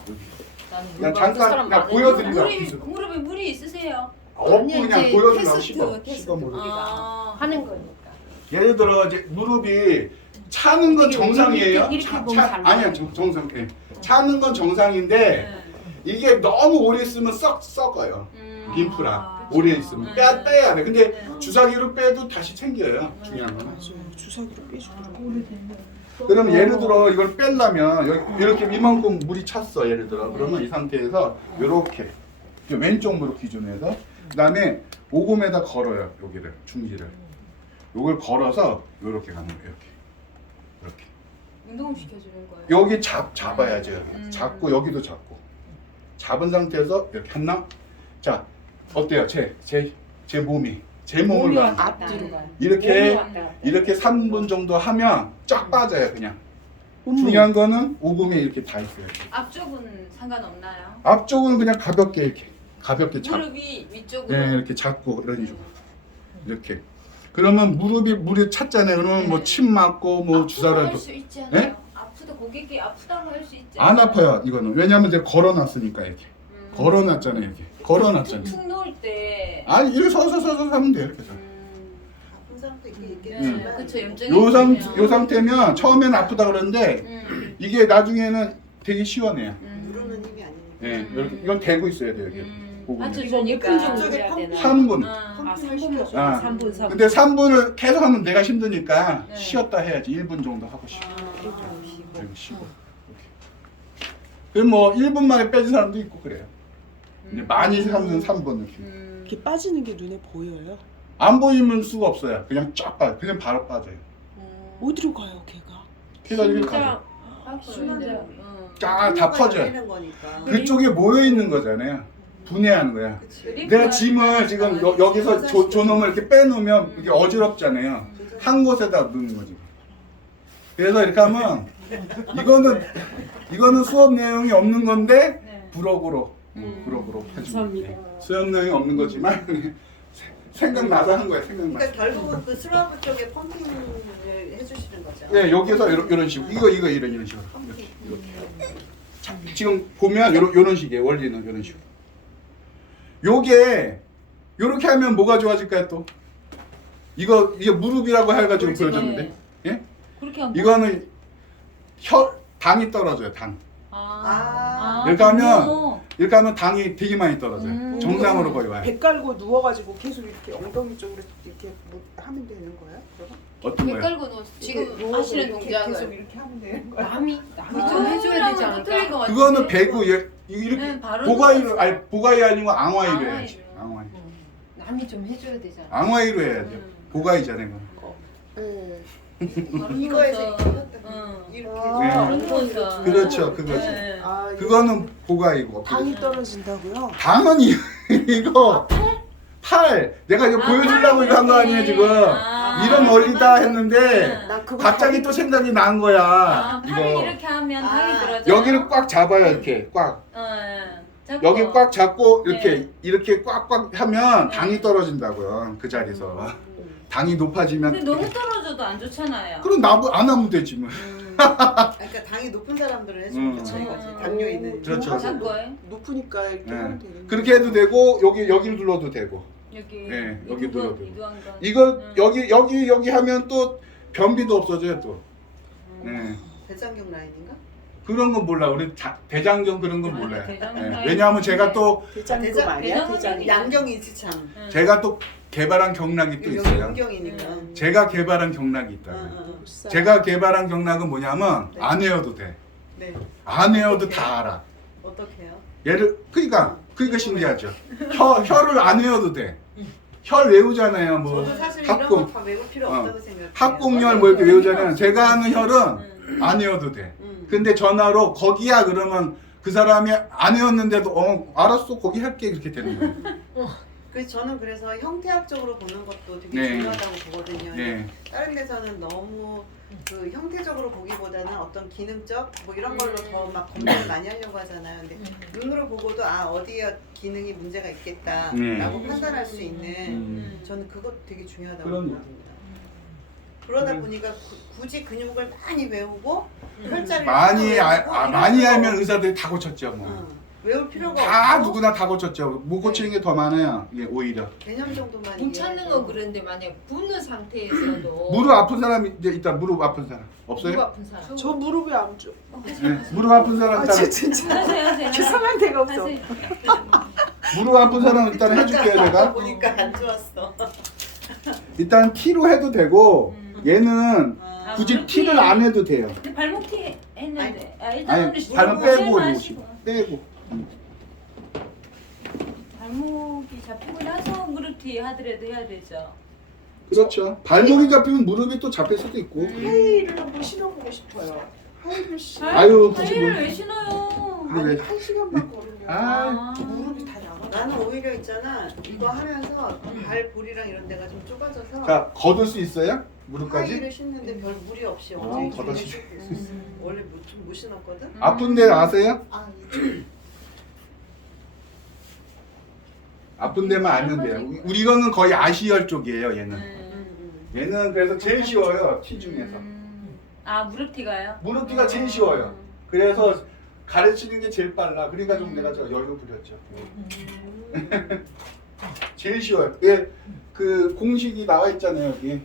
나는 그냥 물 받는 사람 잠깐 많은데. 보여드리려고. 무릎에 물이 있으세요? 없고 아니, 그냥 이제 보여주려고 테스트 씹어 무릎. 우리가 하는 거니까. 예를 들어 이제 무릎이 차는 건 정상이에요. 이렇게 보면 잘 아니야 정상. 예. 차는 건 정상인데 이게 너무 오래 있으면 썩어요. 림프랑 오래 있으면 빼야 돼. 근데 주사기로 빼도 다시 챙겨요. 중요한 건. 주사기로 빼주더라고. 그러면 예를 들어 이걸 빼려면 이렇게 이만큼 물이 찼어. 예를 들어 그러면 이 상태에서 이렇게 왼쪽 무릎 기준에서 그다음에 오금에다 걸어요. 여기를 중지를. 요걸 걸어서 이렇게 가는 거예요. 이렇게. 운동 시켜주는 거예요. 여기 잡아야죠. 여기. 잡고 여기도 잡고. 잡은 상태에서 이렇게 했나? 자 어때요? 제 몸이 제 몸을 봐. 앞뒤로 가요. 이렇게 3분 정도 하면 쫙 빠져요. 그냥. 중요한 거는 오금에 이렇게 다 있어요. 앞쪽은 상관없나요? 앞쪽은 그냥 가볍게 잡고. 무릎이 위쪽으로. 네, 이렇게 잡고 이런 식으로. 이렇게. 그러면 물이 찼잖아요. 그러면 뭐 침 맞고 뭐 주사를 할수 있지 않아요? 네? 고객이 아프다고 할 수 있지 안 않아요? 아파요. 이거는 왜냐면 이제 걸어놨으니까 이렇게. 걸어놨잖아요. 이렇게. 걸어놨잖아요. 툭툭 놓을 때. 아니 이렇게 서서 하면 돼요. 이렇게 해서. 아픈 상태 수도 있겠지만 그쵸, 염증이 요 상태면 처음에는 아프다 그러는데 이게 나중에는 되게 시원해요. 누르는 힘이 아니니까. 예, 이렇게 이건 대고 있어야 돼요. 여기. 부분에. 아주 이건 좋으니까. 예쁜 정도 저쪽에 해야 되나? 3분. 아, 펌핑을 시켜줘. 아. 3분 3분. 근데 3분을 계속 하면 내가 힘드니까 네. 쉬었다 해야지. 1분 정도 하고 쉬고. 좀 쉬고. 그리고 쉬고. 그럼 뭐 1분 만에 빼진 사람도 있고 그래요. 근데 많이 하면 3분 이렇게. 이렇게 빠지는 게 눈에 보여요? 안 보이면 수가 없어요. 그냥 쫙 빠져. 그냥 바로 빠져요. 어디로 가요, 걔가? 걔가 이렇게 가죠. 순환자. 쫙 다 퍼져요. 되는 거니까. 그쪽에 모여 있는 거잖아요. 분해하는 거야. 그치. 내가 짐을 지금 여기서 조놈을 이렇게 빼놓으면 이게 어지럽잖아요. 한 곳에다 넣는 거지. 그래서 이렇게 하면 이거는 수업 내용이 없는 건데 네. 부럭으로 해주면 감사합니다. 돼. 수업 내용이 없는 거지만 생각나서 한 거야. 생각나. 그러니까 결국은 그 스라브 쪽에 펌핑을 해주시는 거죠. 네, 여기서 이런 식으로 이거 이런 식으로. 펌핑. 자, 지금 보면 요런 식이에요. 원리는 이런 식으로. 요게 요렇게 하면 뭐가 좋아질까요 또? 이게 무릎이라고 해가지고 그렇지, 보여줬는데, 예? 그렇게 하면 이거는 당이 떨어져요. 당. 이렇게 이렇게 하면 당이 되게 많이 떨어져요. 정상으로 거의 와요. 배 깔고 누워가지고 계속 이렇게 엉덩이 쪽으로 이렇게 뭐 하면 되는 거예요? 그럼? 어떤 배 거예요? 깔고 너 지금 누워서 하시는 이렇게 동작을 계속 이렇게 하면 되는 거예요? 남이 좀 해줘야 되지 않을까? 그거는 배고 이렇게 네, 바로 보가이로 아니 보가이 아니고 앙와이로 앙와이로. 해야지. 앙와이. 남이 좀 해줘야 되잖아. 앙와이로 해야죠. 보가이잖아요. 네. 이거에서 이렇게 이렇게 아, 네. 누워서. 그렇죠, 그거지. 네. 아, 이거 그거는 보가이고. 당이 떨어진다고요? 당연히 이거 내가 이거 보여주려고 이거 한 거 아니에요 지금. 이런 원리다 했는데 나 그거 갑자기 또 생각이 난 거야. 팔을 이거 이렇게 하면 당이 들어져. 여기를 꽉 잡아요 이렇게 꽉. 잡고. 여기 꽉 잡고 네. 이렇게 꽉꽉 하면 네. 당이 떨어진다고요 그 자리에서. 당이 높아지면. 근데 너무 떨어져도 안 좋잖아요. 그럼 안 하면 되지 뭐. 그러니까 당이 높은 사람들은 해주면 좋죠. 이거지. 음. 당뇨 있는. 그렇죠. 하실 거예요? 높으니까 이렇게 네. 하면 되는 그렇게 해도 되고 여기를 눌러도 되고. 여기. 네, 여기 눌러도. 이두한 거. 이거 여기 하면 또 변비도 없어져요 또. 네. 대장경 라인인가? 그런 건 몰라. 우리 대장경 그런 건 아니, 몰라요. 대장경 네. 라인. 왜냐하면 제가 또 대장금 아니야? 대장금 대장금. 양경이지 참. 응. 제가 또 개발한 경락이 또 여기 있어요. 양경이니까. 제가 개발한 경락이 있다고. 못 제가 개발한 경락은 뭐냐면 네. 안 외워도 돼. 네. 안 외워도 다 알아. 어떻게요? 그러니까 신기하죠. 혀를 안 외워도 돼. 혈 외우잖아요. 뭐 저도 사실 이런 합공, 거 다 외울 필요 없다고 생각해요. 합공열 뭐 이렇게 외우잖아요. 제가 하는 혈은 안 외워도 돼. 근데 전화로 거기야 그러면 그 사람이 안 외웠는데도 알았어 거기 할게 그렇게 되는 거예요. 그래서 저는 그래서 형태학적으로 보는 것도 되게 네. 중요하다고 보거든요. 네. 다른 데서는 너무 그 형태적으로 보기보다는 어떤 기능적 뭐 이런 걸로 더 막 검색을 많이 하려고 하잖아요. 근데 눈으로 보고도 어디에 기능이 문제가 있겠다라고 판단할 수 있는 저는 그것 되게 중요하다고 그럼요. 보거든요. 그러다 그래. 보니까 굳이 근육을 많이 외우고 혈자리를 많이 외우고 많이 이런 알면 거 의사들이 다 고쳤죠 뭐. 외울 필요가 다 없고 누구나 다 고쳤죠. 못 고치는 게 더 많아요. 이게 오히려. 개념 정도만 문 찾는 이해해도. 거 그런데 만약 붓는 상태에서도 무릎 아픈 사람 이제 일단 무릎 아픈 사람 무릎 없어요? 아픈 사람. 저 무릎이 안 좋아. 네. 무릎 아픈 사람 아, 일단 진짜 하세요. 이상한 데가 없어. 하세요. 무릎 아픈 사람 일단 해줄게요 제가. 보니까 안 좋았어. 일단 T로 해도 되고 얘는 아, 굳이 무릎 T를 티. 안 해도 돼요. 근데 발목 티 했는데. 일단은 아니 발목 빼고 셀 해보시고 빼고. 발목이 잡히고 나서 무릎 티 하더라도 해야 되죠. 그렇죠. 발목이 잡히면 무릎이 또 잡힐 수도 있고. 하이힐을 한번 신어보고 싶어요. 하이힐 신어. 아유, 굳이 하이힐을 뭐. 왜 신어요? 그래. 아니 1시간만 걸으면 아. 무릎이 다 나가. 나는 오히려 있잖아 이거 하면서 발 볼이랑 이런 데가 좀 좁아져서 자 걷을 수 있어요? 무릎까지? 하이힐을 신는데 별 무리 없이 어, 엉덩이 걷어 길게 수 쭉 있었어. 원래 못 신었거든. 아픈데 아세요? 아 아픈 데만 알면 돼요. 우리 이거는 거의 아시열 쪽이에요. 얘는. 얘는 그래서 제일 쉬워요. T 중에서. 아 무릎 티가요? 무릎 T가 제일 쉬워요. 그래서 가르치는 게 제일 빨라. 그러니까 좀 내가 저 여유 부렸죠. 제일 쉬워요. 예, 그 공식이 나와 있잖아요 여기.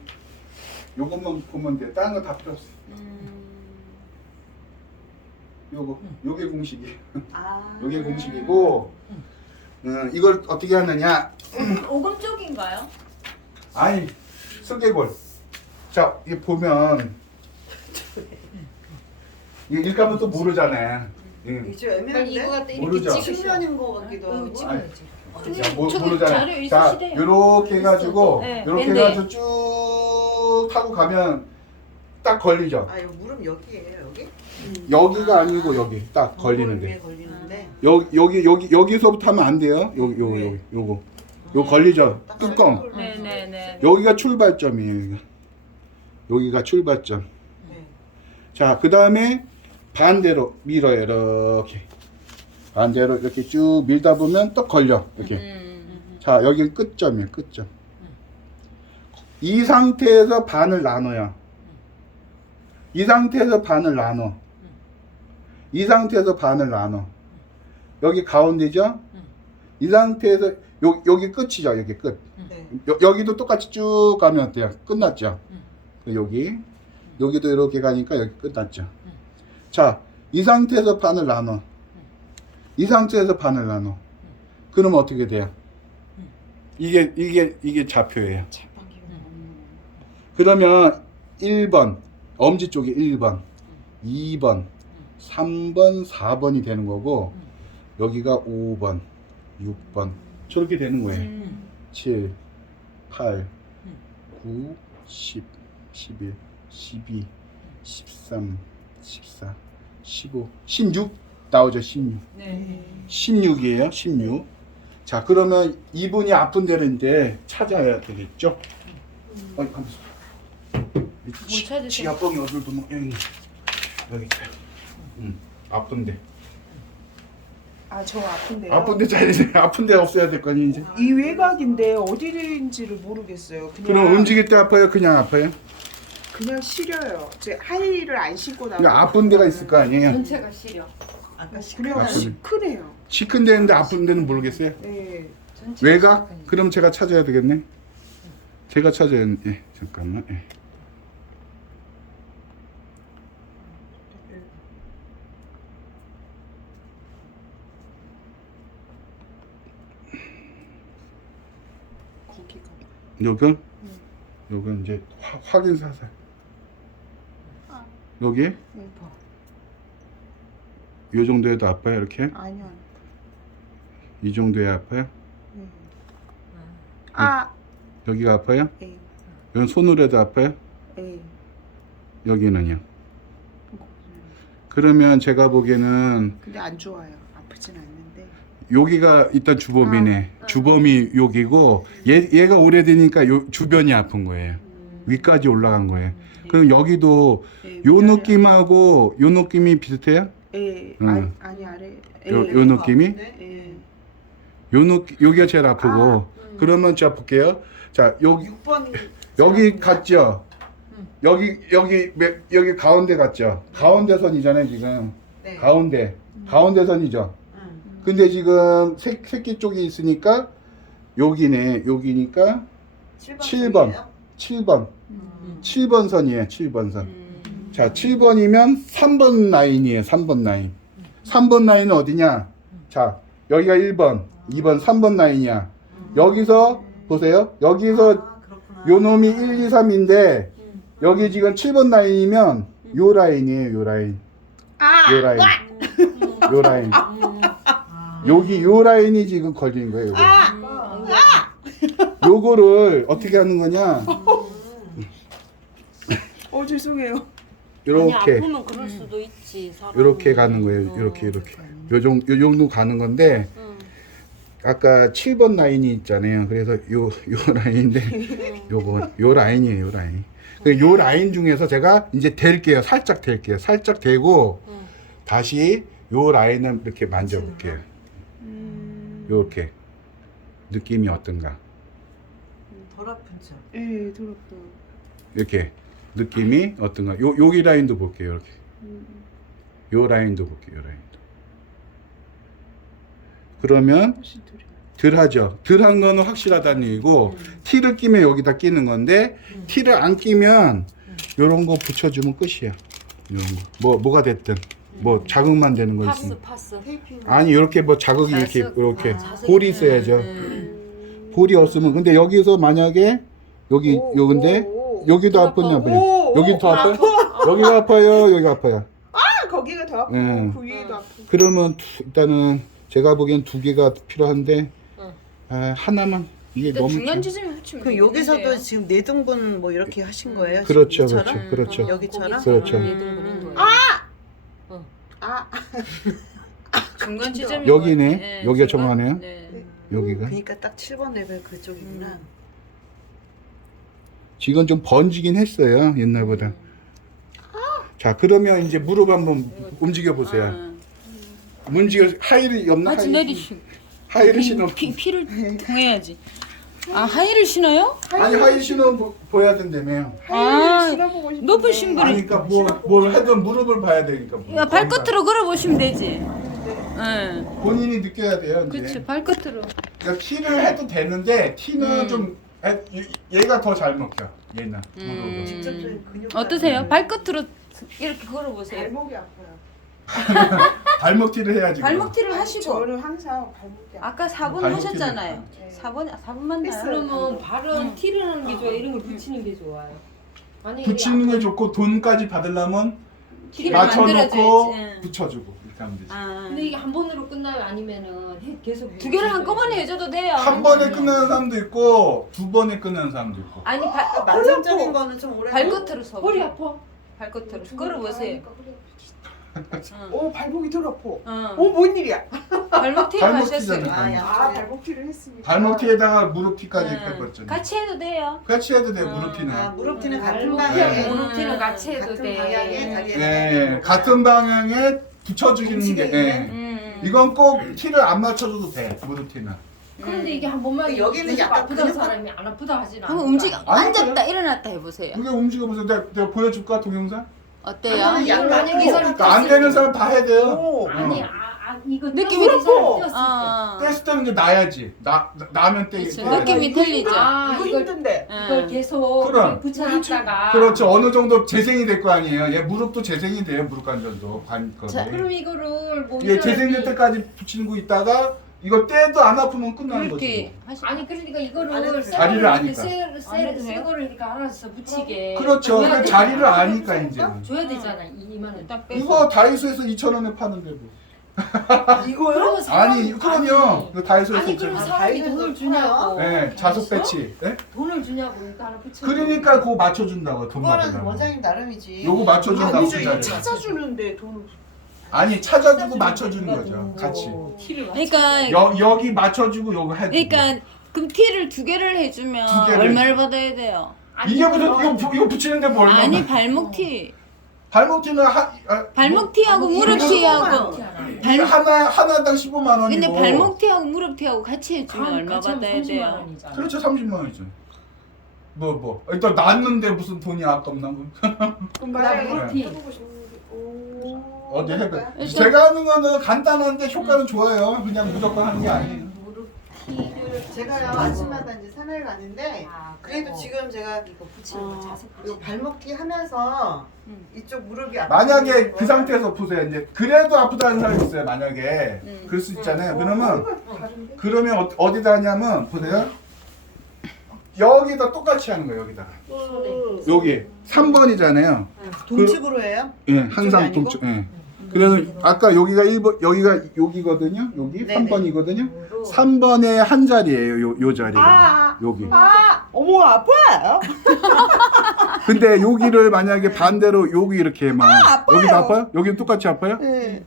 요것만 보면 돼. 다른 거 다 필요 없어. 요게 공식이에요. 아. 요게 공식이고, 이걸 어떻게 하느냐? 오금 쪽인가요? 아니, 슬개골. 자, 이 보면 이게 일감은 또 모르잖아요. 이게 좀 애매한데? 이거 갖다 모르죠? 이렇게 측면인 거 같기도 하고. 찍어야지. 자, 저기 자료 모르잖아요. 자, 있으시대요. 요렇게 해가지고, 네, 요렇게 밴드에. 해가지고 쭉 타고 가면 딱 걸리죠. 아, 이거 무릎 여기예요, 여기? 여기가 아니고 여기 딱 위에 걸리는데. 걸리는데. 여기서부터 하면 안 돼요. 요거 걸리죠. 뚜껑. 네네네. 여기가 출발점이에요. 여기가 출발점. 네. 자, 그 다음에 반대로 밀어요. 이렇게 반대로 이렇게 쭉 밀다 보면 또 걸려. 이렇게. 자, 여기는 끝점이에요. 끝점. 이 상태에서 반을 나눠요. 이 상태에서 반을 나눠. 이 상태에서 반을 나눠. 여기 가운데죠? 이 상태에서 여기 끝이죠. 여기 끝. 네. 여기도 똑같이 쭉 가면 어때요? 끝났죠? 여기도 이렇게 가니까 여기 끝났죠? 자, 이 상태에서 반을 나눠. 이 상태에서 반을 나눠. 그러면 어떻게 돼요? 이게 좌표예요. 그러면 1번, 엄지 쪽이 1번, 2번, 3번, 4번이 되는 거고, 여기가 5번, 6번. 저렇게 되는 거예요. 7, 8, 9, 10, 11, 12, 13, 14, 15, 16 나오죠. 16. 네. 16이에요. 16. 자, 그러면 이분이 아픈 데를 이제 찾아야 되겠죠? 가만있어. 찾으세요? 지압봉이 어딜 보면 여기 있어요. 아픈데. 아, 저 아픈데요. 아픈데 찾으세요. 아픈데 없어야 될 거 아니에요, 이제. 이 외곽인데 어디인지를 모르겠어요. 그냥 그럼 움직일 때 아파요? 그냥 아파요? 그냥 시려요. 제 하이힐을 안 신고 나가. 그러니까 아픈 데가 있을 거 아니에요? 전체가 시려. 아까 그냥 아픈 시큰해요. 시큰 데인데 아픈 데는 모르겠어요? 네. 전체가 외곽? 시작하니까. 그럼 제가 찾아야 되겠네. 제가 찾아야 예, 잠깐만. 예. 거기가. 요건 이제 확인 사살. 여기 요 정도에도 아파요, 이렇게? 아니요. 이 정도에 아파요? 아, 여기가 아파요? 예, 이건 손으로 해도 아파요? 예. 여기는요? 그러면 제가 보기에는 근데 안 좋아요. 아프진 않는데. 여기가 일단 주범이네. 주범이 여기고 얘가 오래되니까 요 주변이 아픈 거예요. 위까지 올라간 거예요. 그럼 여기도 예, 요 위아래. 느낌하고 요 느낌이 비슷해요? 예, 응. 아니 아래. 요 느낌이? 예. 요 느낌 여기가 제일 아프고. 그러면 자 볼게요. 자, 여기 6번이 갔죠? 여기 가운데 갔죠? 가운데 선이잖아요, 지금. 네. 가운데 선이죠. 응. 근데 지금 새끼 쪽이 있으니까 여기네. 여기니까 7번. 7번 선이에요. 7번 선. 자, 7번이면 3번 라인이에요. 3번 라인. 3번 라인은 어디냐? 자, 여기가 1번, 2번, 3번 라인이야. 여기서 보세요. 여기서 그렇구나. 요 놈이 1, 2, 3인데 여기 지금 7번 라인이면 요 라인이에요. 요 라인. 요 라인. 요 라인. 여기 요 라인이 지금 걸린 거예요. 요거. 요거를 어떻게 하는 거냐? 죄송해요. 아니 이렇게 아프면 그럴 수도 있지. 사람은. 이렇게 가는 거예요. 이렇게 요 정도 가는 건데 아까 7번 라인이 있잖아요. 그래서 요 라인인데 요 라인이에요. 요 라인. 요 라인 중에서 제가 이제 댈게요. 살짝 댈게요. 살짝 대고 다시 요 라인을 이렇게 만져볼게요. 요렇게 느낌이 어떤가? 덜 아픈 척. 예, 더럽다. 이렇게 느낌이 어떤가? 여기 라인도 볼게요. 이렇게 요 라인도 볼게요. 요 라인도. 그러면 훨씬 덜해. 덜하죠. 덜한 거는 확실하다는 얘기고 티를 끼면 여기다 끼는 건데 티를 안 끼면 요런 거 붙여주면 끝이야. 요런 거. 뭐가 됐든 뭐 자극만 되는 거 있으면. 파스. 아니 이렇게 뭐 자극이 이렇게 자극. 이렇게 자석이- 볼이 있어야죠. 볼이 없으면 근데 여기서 만약에 여기 요건데 여기도 아프냐 보네. 여기 더 아파요? 여기가 아파요. 여기가 아파요. 거기가 더 아프고 응. 그 위에도 아프고. 그러면 일단은 제가 보기엔 2개가 필요한데 하나만 이게 너무 중간 지점에 붙이면 그 여기서도 되겠는데요? 지금 4등분 뭐 이렇게 하신 거예요? 그렇죠, 지금 그렇죠, 이처럼? 그렇죠. 여기처럼? 그렇죠. 중간 지점이 여기네. 여기가 정하네요. 네. 여기가 그러니까 딱 7번 레벨 그쪽이구나. 지금 좀 번지긴 했어요 옛날보다. 자 그러면 이제 무릎 한번 움직여 보세요. 움직여 하이를 옆나 하지 내리시. 하이를 신어. 피를 통해야지. 아 하이를 신어요? 아니 하이 신어 보여야 된다며요. 아, 신어보고 싶은데. 높은 신발. 아니 그러니까 뭘 하든 무릎을 봐야 되니까. 뭐. 야, 발끝으로 걸어보시면 되지. 응. 본인이 느껴야 돼요. 이제. 그치 발끝으로. 그러니까 티를 해도 되는데 티는 좀 얘가 더 잘 먹혀. 얘는. 무릎은. 직접적인 근육. 어떠세요? 발끝으로 이렇게 걸어보세요. 발목이 아파요. 발목 티를 해야지. 발목 티를 하시고 저는 항상 발목이 아파요. 아까 4번 발목 하셨잖아요. 티를 4번 맞나요? 했어요. 그러면 발은 티를 하는 게 좋아요? 이런 걸 붙이는 게 좋아요? 만약에 붙이는 게 좋고 돈까지 받으려면 티를 맞춰놓고 만들어줘야지. 붙여주고 이렇게 하면 되지. 아. 근데 이게 한 번으로 끝나요? 아니면은 계속 두 개를 한꺼번에 해줘도 돼요. 한 번에 끝나는 사람도 있고 2번에 끝나는 사람도 있고. 아니 만성적인 거는 좀 오래. 발끝으로 서. 허리 아파? 발끝으로 걸어보세요. 오 발목이 덜 아파. 응. 오뭔 일이야? 발목 티 발목 하셨어요. 티잖아. 아, 야. 아 발목 티를 했습니다. 발목 티에다가 무릎 티까지 응. 해봤죠. 같이 해도 돼요. 같이 해도 돼 무릎 티는. 아 무릎 티는 같은 발목 방향에. 티하고 무릎 티는 같이 해도 같은 돼. 방향에 다리에. 네, 같은 방향에 붙여주기는 게. 움직이는 예. 이건 꼭 티를 안 맞춰줘도 돼 무릎 티는. 그런데 이게 한 번만 여기는 계속 약간 아프다는 근육 사람이 안 아프다 하진 않아. 한번 움직여. 아니, 앉았다 일어났다 해보세요. 그게 움직여보세요. 내가 보여줄까 동영상? 어때요? 그거는 이걸 약간 만약에 이 사람이 그러니까 안 되는 사람 다 해야 돼요. 오. 아니 이거 느낌이 떴을 때, 그렇고. 떴을 때. 어. 뗐을 때는 이제 나야지. 나면 떼. 그치, 떼야 돼. 느낌이 틀리죠. 아, 이거 이걸 힘든데. 이걸 계속 그럼. 붙여놨다가 그렇죠. 어느 정도 재생이 될 거 아니에요. 얘 무릎도 재생이 돼요. 무릎 관절도 자, 그럼 이거를 뭐 얘 이 재생될 사람이- 때까지 붙이는 거 있다가 이거 떼도 안 아프면 끝나는 이렇게 거지. 하시. 아니 그러니까 안 이거를 해도 자리를 아니까. 안 해도 돼요? 새 거를 이렇게 알아서 붙이게 그렇죠. 줘야 그러니까 되잖아. 자리를 아니까 이제. 줘야 되잖아 2만 원. 딱 빼서. 이거 다이소에서 2,000원에 파는데 뭐. 이거요? 그러면 사람이 아니 그럼요. 그 다이소에서 아니 그럼 2,000원. 사람이 다이소에서 돈을 주냐고. 네, 자석 배치. 네? 돈을 주냐고 이거 하나 붙여. 그러니까 그거 맞춰준다고 돈 그거는 받으려고. 원장님 나름이지. 요거 맞춰준다고 아니죠 그 이거 자리. 찾아주는데 돈을. 아니 찾아주고 맞춰주는 거죠. 같이. 티를 그러니까 여기 맞춰주고 요거 해주고. 그러니까 그럼 티를 2개를 해주면 두 개를 얼마를 받아야 돼요? 이게 무슨 이거 붙이는데 뭘? 아니 발목 티. 발목 티는 발목 티하고 무릎 티하고. 발 하나당 15만 원이고. 근데 발목 티하고 무릎 티하고 같이 해주면 얼마 같이 하면 받아야 30만 돼요? 원이잖아. 그렇죠 30만 원이죠. 뭐 일단 났는데 무슨 돈이 아깝나 뭐. 그럼 만약에 무릎 티. 해보고 싶은데. 오. 어디 해봐. 일단- 제가 하는 거는 간단한데 효과는 좋아요. 그냥 무조건 하는 게 아니에요. 무릎 티를 제가요 아침마다 이제 산을 가는데 아, 그래도 그거. 지금 제가 이거 붙이는 거 자석 이거 붙이는 거. 발목티 하면서 이쪽 무릎이 아프고 만약에 그 상태에서 보세요. 이제 그래도 아프다는 사람이 있어요. 만약에 그럴 수 있잖아요. 그러면 다른데? 그러면 어디다 하냐면 보세요. 여기다 똑같이 하는 거예요. 여기다가 여기 3번이잖아요. 동칩으로 해요? 예, 항상 아니고? 동쪽. 예. 그래서 아까 여기가 1번, 여기가 여기거든요. 여기 네네. 3번이거든요. 3번에 한 자리예요. 요 자리가. 아, 여기. 어머 아파요. 근데 여기를 만약에 반대로 여기 이렇게 막 아파요. 여기도 아파요? 여기도 똑같이 아파요? 네.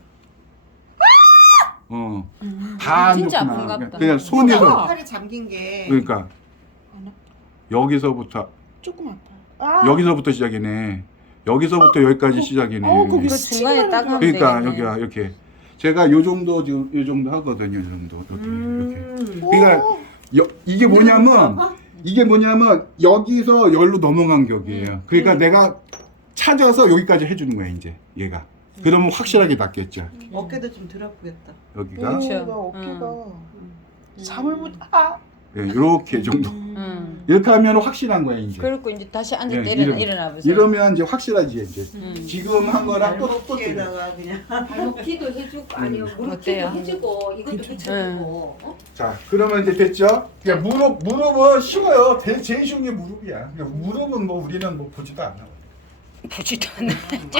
다 안 진짜 좋구나. 아픈가 보다. 그냥 손에서 팔이 잠긴 게 그러니까 여기서부터 조금 아파요. 아. 여기서부터 시작이네. 여기서부터 여기까지 시작이네. 거기 이거 중간에 딱 하면 그러니까 되겠네. 여기가 이렇게 제가 요 정도 지금 요 정도 하거든요. 요 정도 이렇게. 그러니까 이게 뭐냐면 여기서 열로 넘어간 격이에요. 그러니까 내가 찾아서 여기까지 해주는 거야 이제 얘가. 그러면 확실하게 낫겠죠. 어깨도 좀 덜 아프겠다. 여기가 나 그렇죠. 어깨가. 잠을 못 예, 이렇게 정도. 이렇게 하면 확실한 거예요 이제. 그리고 이제 다시 앉아 예, 일어나 보세요. 이러면 이제 확실하지 이제. 음. 지금 한 거랑 또 틀려. 발목에다가 그냥 발목티도 해주고 아니요 무릎티도 어때요? 해주고 이것도 붙여주고 어? 자, 그러면 이제 됐죠? 그냥 무릎은 쉬워요. 제일 쉬운 게 무릎이야. 그냥 무릎은 뭐 우리는 뭐 보지도 않아. 보지도 않아.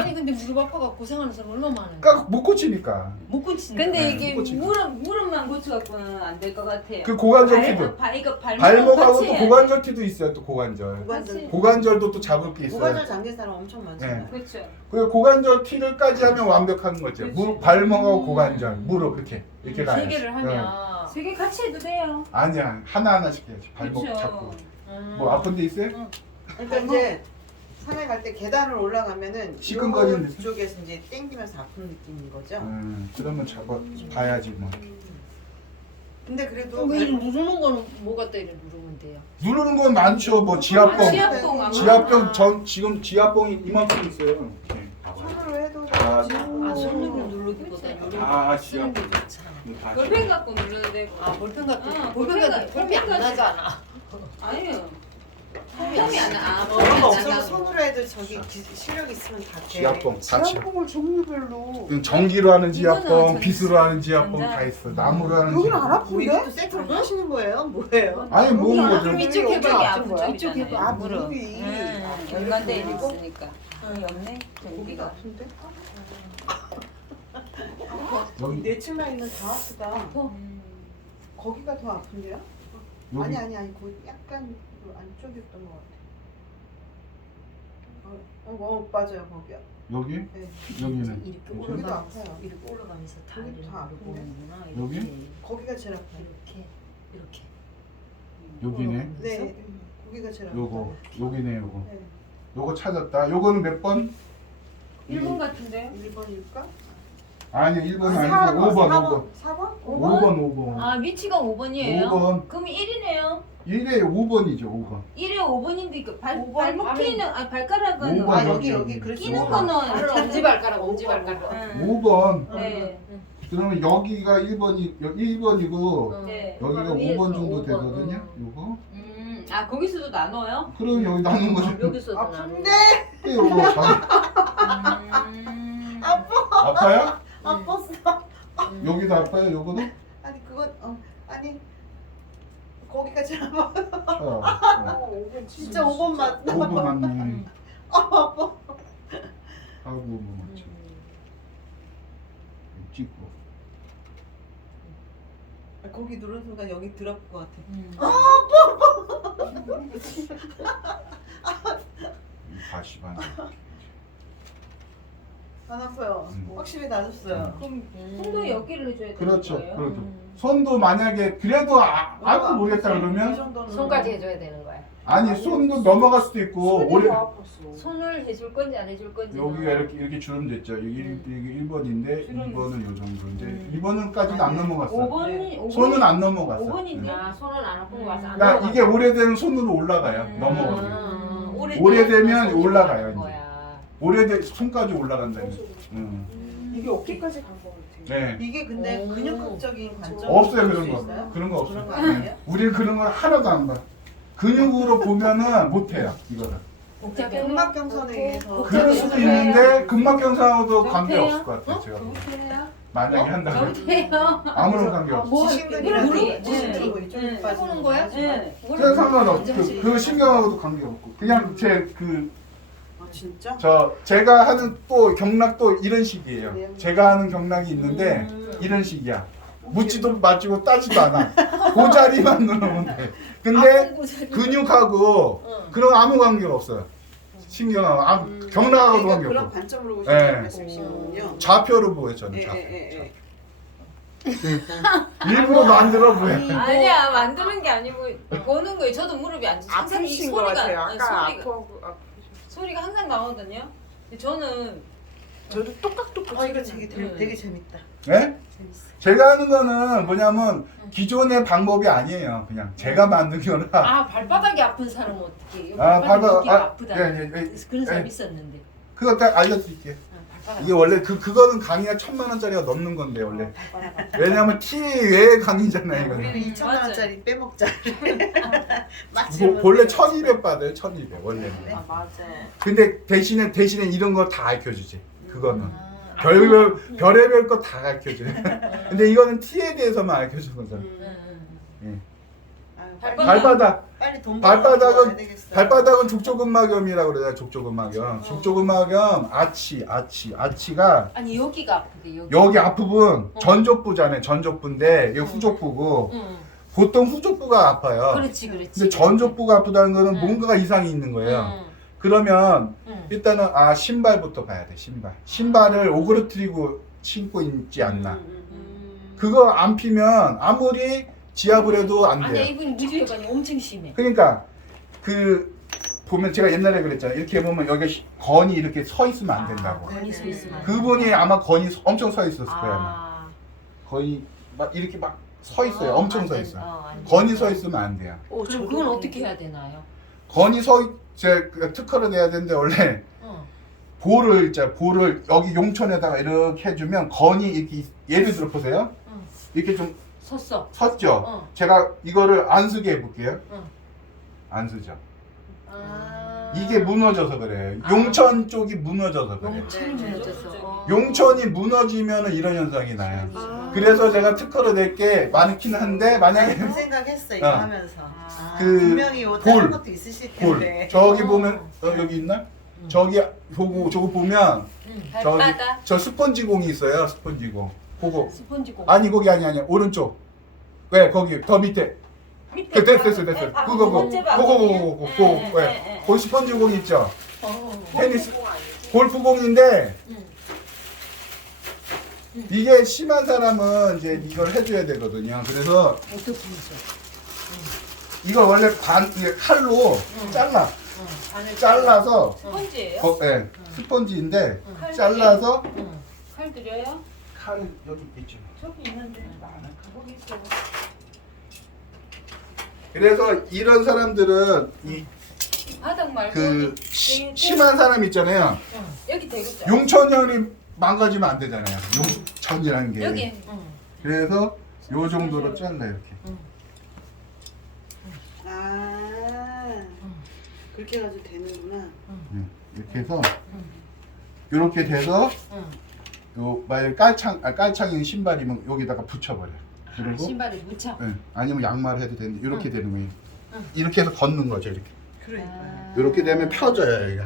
아니 근데 무릎 아파가 고생하는 사람 얼마나 많은데 그러니까 못 고치니까. 못 고치니까 근데 네, 이게 못 고치고. 무릎만 고쳐갖고는 안 될 것 같아요. 그 고관절 티도. 이거 발목하고 같이 또 해야 고관절 티도 있어요. 또 고관절. 고관절 고관절도 또 잡을 게 있어요. 고관절 잠긴 사람 엄청 네. 많잖아요. 그렇죠. 그 고관절 티를까지 하면 완벽한 거죠. 그렇지. 발목하고 고관절, 무릎 이렇게 가야지. 세 개를 어. 하면 세 개 같이 해도 돼요. 아니야, 하나씩 해야지. 발목 그렇죠. 잡고. 뭐 아픈 데 있어요? 그러니까 이제 산에 갈 때 계단을 올라가면은 시큰거리는 요 쪽에서 이제 땡기면서 아픈 느낌인 거죠. 그러면 봐야지 뭐. 근데 그래도 왜 이렇게 누르는 거는 뭐 갖다 이렇게 누르면 돼요? 누르는 건 많죠. 뭐 지압봉. 지압봉 아마. 지압봉 지금 지압봉이 이만큼 있어요. 이렇게. 손으로 해도 아, 되지. 아 손으로 누르기보다 이렇게 아, 쓰는 게 좋잖아 볼펜 갖고 눌러도 되고. 아 볼펜 같은 응, 볼펜 같은 볼펜 안 볼펜까지. 나잖아 아니요. 폼이 안 나. 그런 거 없어도 나. 손으로 해도 저기 실력 있으면 다 돼. 지압봉 다 지압. 지압봉을 종류별로 그럼 전기로 하는 지압봉, 이거는 빗으로 하는 지압봉 전자. 다 있어. 나무로 하는 여기는 안 지압봉. 뭐 이것도 아픈데? 세트로 하시는 거예요? 뭐예요? 아니 모으는 거죠. 그럼 이쪽 여기 해봐 아픈 거야? 이쪽 해봐 아 무릎이 연관돼 있으니까. 여기 없네. 거기가 여기가. 아픈데? 여기 내층 라인은 다 아프다. 거기가 더 아픈데요? 여기 아니 거기 약간 그 안쪽이었던 것 같아. 맞아요 거기야. 여기 네. 여기는 이렇게 여기도 올라가면서 아파요. 이렇게 올라가면서 다 여기도 이렇게 다 아픈데? 보는구나 여기? 거기가 제일 아파요. 이렇게 여기네. 네, 거기가 제일 아파요. 요거 여기네 요거. 네. 요거 찾았다. 요거는 몇 번? 1번 같은데요? 1번일까? 아니 1번 아니고 5번 4번? 5번. 아 위치가 5번이에요? 5번. 그럼 1이네요. 1에 5번이죠 5번. 1에 5번인데 그 오번? 발목 끼는 발가락은 오번. 아 여기 그렇지. 끼는 5번. 거는 엄지발가락 엄지발가락 응. 5번. 네. 그러면 여기가 1번이고 네. 여기가 바로 5번 위에서 정도 5번, 되거든요. 요거. 아 거기서도 나눠요? 그럼 여기 나눈 거죠. 여기서도 아픈데? 요거 아파요? 아팠어. 여기도 아파요? 요거도? 아니 그건 아니 거기가 제일 아파. 자, 진짜 5번 맞나? 5번 맞네. 아파. 하고 뭐 맞죠. 찍고. 거기 누른 순간 여기 들어갈 것 같아. 다시 반. 안 아파요. 확실히 나아졌어요. 그럼 손도 여기를 해줘야 되는 그렇죠. 거예요? 그렇죠. 손도 만약에 그래도 아무 모르겠다 이 그러면 정도는 손까지 해줘야 되는 거야 아니 손도 넘어갈 수도 있고 손이 오래 더 아팠어. 손을 해줄 건지 안 해줄 건지 여기가 이렇게 주름 됐죠. 이게 1번인데 주름 2번은 요 정도인데 2번은까지는 안 넘어갔어요. 5번이 손은 안 넘어갔어. 5번인데 아 손은 안 아프고 와서 안 그러니까 이게 오래되면 손으로 올라가요. 넘어가면. 오래되면 올라가요, 이제. 거야. 오래돼 손까지 올라간다는. 이게 어깨까지 간 거 같아. 네. 이게 근데 오. 근육학적인 관점 없어요 그런 거. 있어요? 그런 거 그런 없어요. 거 아니에요? 우리는 그런 걸 하나도 안 봐. 근육으로 보면은 못해요 이거를. 복잡해 근막경선에 의해서 그럴 수도 있는데 근막경상하고도 관계 저기요? 없을 것 같아요 제가. 저보세요? 만약에 한다면 저보세요? 아무런 관계 없어. 뭐 지심근이라도 무릎, 지심근 뭐 네. 이쪽에 빠지는 해보는 거야? 네. 그냥 상관없고 그 신경하고도 관계 없고 그냥 아 진짜? 제가 하는 또 경락도 이런 식이에요. 네. 제가 하는 경락이 있는데 이런 식이야. 묻지도 맞지고 따지도 않아. 그 자리만 누르면 돼. 근데 근육하고 그런 아무 관계가 없어요. 신경하고 경락하고도 관계 그런 없고 관점으로 네. 보시는 말씀이시군요. 좌표로 보여요 저는. 예, 좌표. 예, 예. 일부러 만들어 보여. 아니야 만드는 게 아니고 보는 거예요. 저도 무릎이 안 좋아서 항상 이 아프신 거 같아요. 아까 소리가 항상 나오거든요. 근데 저는 저도 똑깍똑깍. 이거 되게 재밌다. 네? 재밌어. 제가 하는 거는 뭐냐면 기존의 방법이 아니에요. 그냥 제가 만든 거라. 아 발바닥이 아픈 사람은 어떻게 아, 발바닥 발바닥, 여기가 아, 아프다 예, 예, 예. 그런 사람 예. 있었는데 그거 딱 알려드릴게요. 이게 원래 그거는 강의가 1,000만 원짜리가 넘는 건데 원래. 왜냐면 T 외의 강의잖아요 이거는. 우리는 2천만 원짜리 빼먹자. 본래 1,200 받아요 1,200 원래는. 아 맞아. 근데 대신에 이런 거 다 가르쳐주지. 그거는 별의별 거 다 가르쳐줘요. 근데 이거는 T에 대해서만 가르쳐주는 거잖아. 발바닥. 빨리 돈 발바닥은 족저근막염이라고 그래요. 족저근막염. 족저근막염 아치가 아니 여기가 아프대 여기 앞부분 전족부잖아요. 전족부인데 여기 후족부고 보통 후족부가 아파요. 그렇지 근데 전족부가 아프다는 거는 뭔가가 이상이 있는 거예요. 그러면 일단은 신발부터 봐야 돼. 신발을 오그러뜨리고 신고 있지 않나. 그거 안 피면 아무리 지압을 해도 안 돼요. 아니 이분이 무지개가 엄청 심해. 그러니까 보면 제가 옛날에 그랬잖아요. 이렇게 보면 여기 건이 이렇게 서 있으면 안 된다고. 건이 서 있으면. 그분이 아마 건이 엄청 서 있었을 거예요. 아마. 거의 막 이렇게 막 서 있어요. 엄청 서 있어요. 건이 서 있으면 안 돼요. 그럼 그건 어떻게 해야 되나요? 건이 제가 특허를 내야 되는데 원래 볼을 여기 용천에다가 이렇게 해주면 건이 이렇게 예를 들어 보세요. 이렇게 좀 섰죠. 제가 이거를 안 쓰게 해볼게요. 안 쓰죠. 이게 무너져서 그래요. 용천 쪽이 무너져서 그래요. 용천이 무너져서. 용천이 무너지면 이런 현상이 나요. 그래서 제가 특허를 낼게 많긴 한데 만약에 그 생각했어 이거 하면서. 분명히 볼. 다른 것도 있으실 텐데. 저기 보면 여기 있나? 저기 저거 보면 발바닥. 저 스펀지공이 있어요. 스펀지공. 그거 스펀지공. 아니 거기 아니 오른쪽. 왜 거기 더 밑에. 됐어. 그거 거기 스펀지공 있죠. 테니스 골프공인데 이게 심한 사람은 이제 이걸 해줘야 되거든요. 그래서 어떻게 있어? 이걸 원래 칼로 잘라서 스펀지예요? 네, 스펀지인데 잘라서 칼 드려요? 칼은 여기 있죠. 저기 있는데. 거기 있어. 그래서 이런 사람들은 이 바닥 말고 심한 사람 있잖아요. 여기 대고 용천연이 망가지면 안 되잖아요. 용천이라는 게. 여기. 그래서 요 정도로 잘라 이렇게. 그렇게 해가지고 되는구나. 이렇게 해서 이렇게 돼서 요 만약 깔창인 신발이면 여기다가 붙여버려. 그리고 신발에 묻혀. 아니면 양말 해도 되는데 이렇게 되는 거예요. 이렇게 해서 걷는 거죠 이렇게. 그러니까. 이렇게 되면 펴져요 여기가.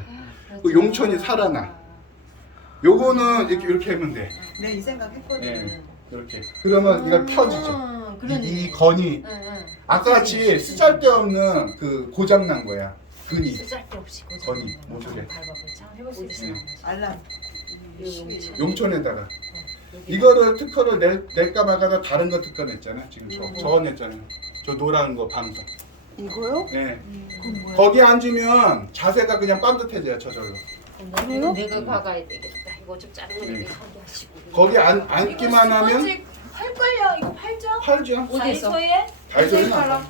그 용천이 살아나. 요거는 이렇게 하면 돼. 내가 이 생각 했거든. 네. 이렇게. 그러면 이걸 펴지죠. 이 건이 아까 같이 쓰잘데없는 그 고장난 거야. 근이. 쓸데없이 건이 모조리. 해볼 수 있어요. 알람. 용천에다가 이거를 특허를 낼까 말까 다른 거 특허 냈잖아. 지금 저거 냈잖아요. 저 노란 거 방석. 이거요? 네. 거기 앉으면 자세가 그냥 반듯해져요. 저절로. 그래요? 내가 박아야 되겠다. 이거 좀 자르고 이렇게 하게 하시고. 거기 앉기만 하면 팔걸요? 이거 팔죠? 팔죠. 어디서? 다이소에 나.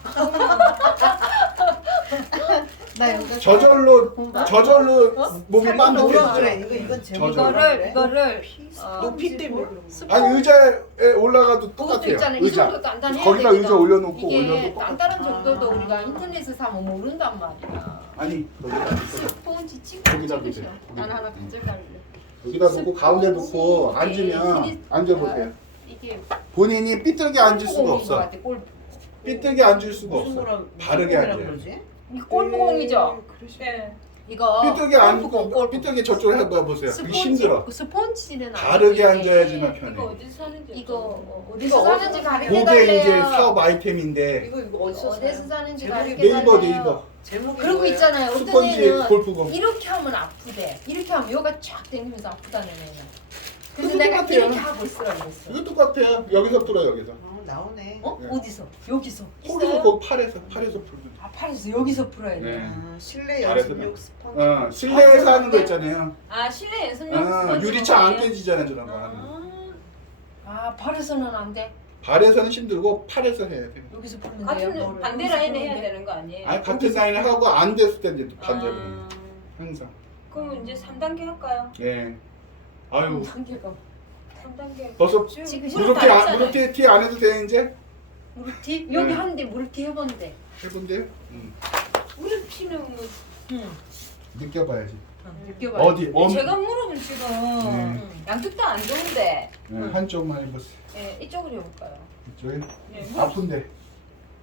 나 여기다 저절로 몸이 그래 반듯해져. 이건 저절로. 이거를 높이 때문에 그런 거. 아니 의자에 올라가도 그것도 똑같아요. 있잖아요. 이 정도 단단해야 거기다 되거든. 의자 올려놓고 이게 올려도 똑같아. 단단한 정도도 우리가 인터넷에서 사면 모른단 말이야. 아니 거기다 스폰지 찍고 거기다 찍으셔. 놓으세요. 난 하나 가져갈래. 여기다 놓고 가운데 놓고 앉으면 앉아보세요. 이게 본인이 삐뚤게 앉을 수가 골프공인 것 없어. 같아, 골프. 삐뚤게 앉을 수가 없어. 바르게 앉아요. 이 골프공이죠? 네. 이거 삐뚤게 앉고 삐뚤게 저쪽으로 해봐 보세요. 그게 힘들어. 스폰지는 바르게 아닌데. 앉아야지만 편해. 이거 어디서 사는지 이거 어디서 사는지 가르쳐 그게 달래요. 이제 사업 아이템인데 이거 어디서 어디서 사는지 제목이 가르쳐 달래요. 네이버. 제목이 그런 거 뭐예요? 있잖아요. 어떤 스펀지 애는 골프공. 이렇게 하면 아프대. 이렇게 하면 여기가 쫙 당기면서 아프다는 애는. 근데 그것도 내가 똑같아요. 이렇게 하고 있으라 그랬어. 이거 똑같아요. 여기서 풀어 여기서. 나오네. 어? 네. 어디서? 여기서. 거기서 있어요? 그 팔에서 풀면. 아, 팔에서 여기서 풀어야 돼. 네. 실내 잘해서 연습용 스펀지. 실내에서 하는 거 있잖아요. 아, 실내 연습용 유리창 안 깨지잖아요 저런 거. 아, 팔에서는 안 돼. 발에서는 힘들고 팔에서 해야 돼. 여기서 풀면 돼요. 같은 반대 라인에 해야 되는 거 아니에요? 아니 같은 라인을 하고 안 됐을 때 이제 반대로 아, 항상. 그럼 이제 3단계 할까요? 예. 아유 3단계가 3단계 벌써 지금 무릎 티 안 해도 돼 이제? 무릎티? 여기 네. 하는데 무릎티 해본대. 해본대요? 무릎티는 뭐 느껴봐야지. 느껴봐요. 어디? 제가 무릎은 지금 양쪽 다 안 좋은데 한쪽만 해보세요. 네, 이쪽으로 해볼까요? 이쪽에 네, 아픈데.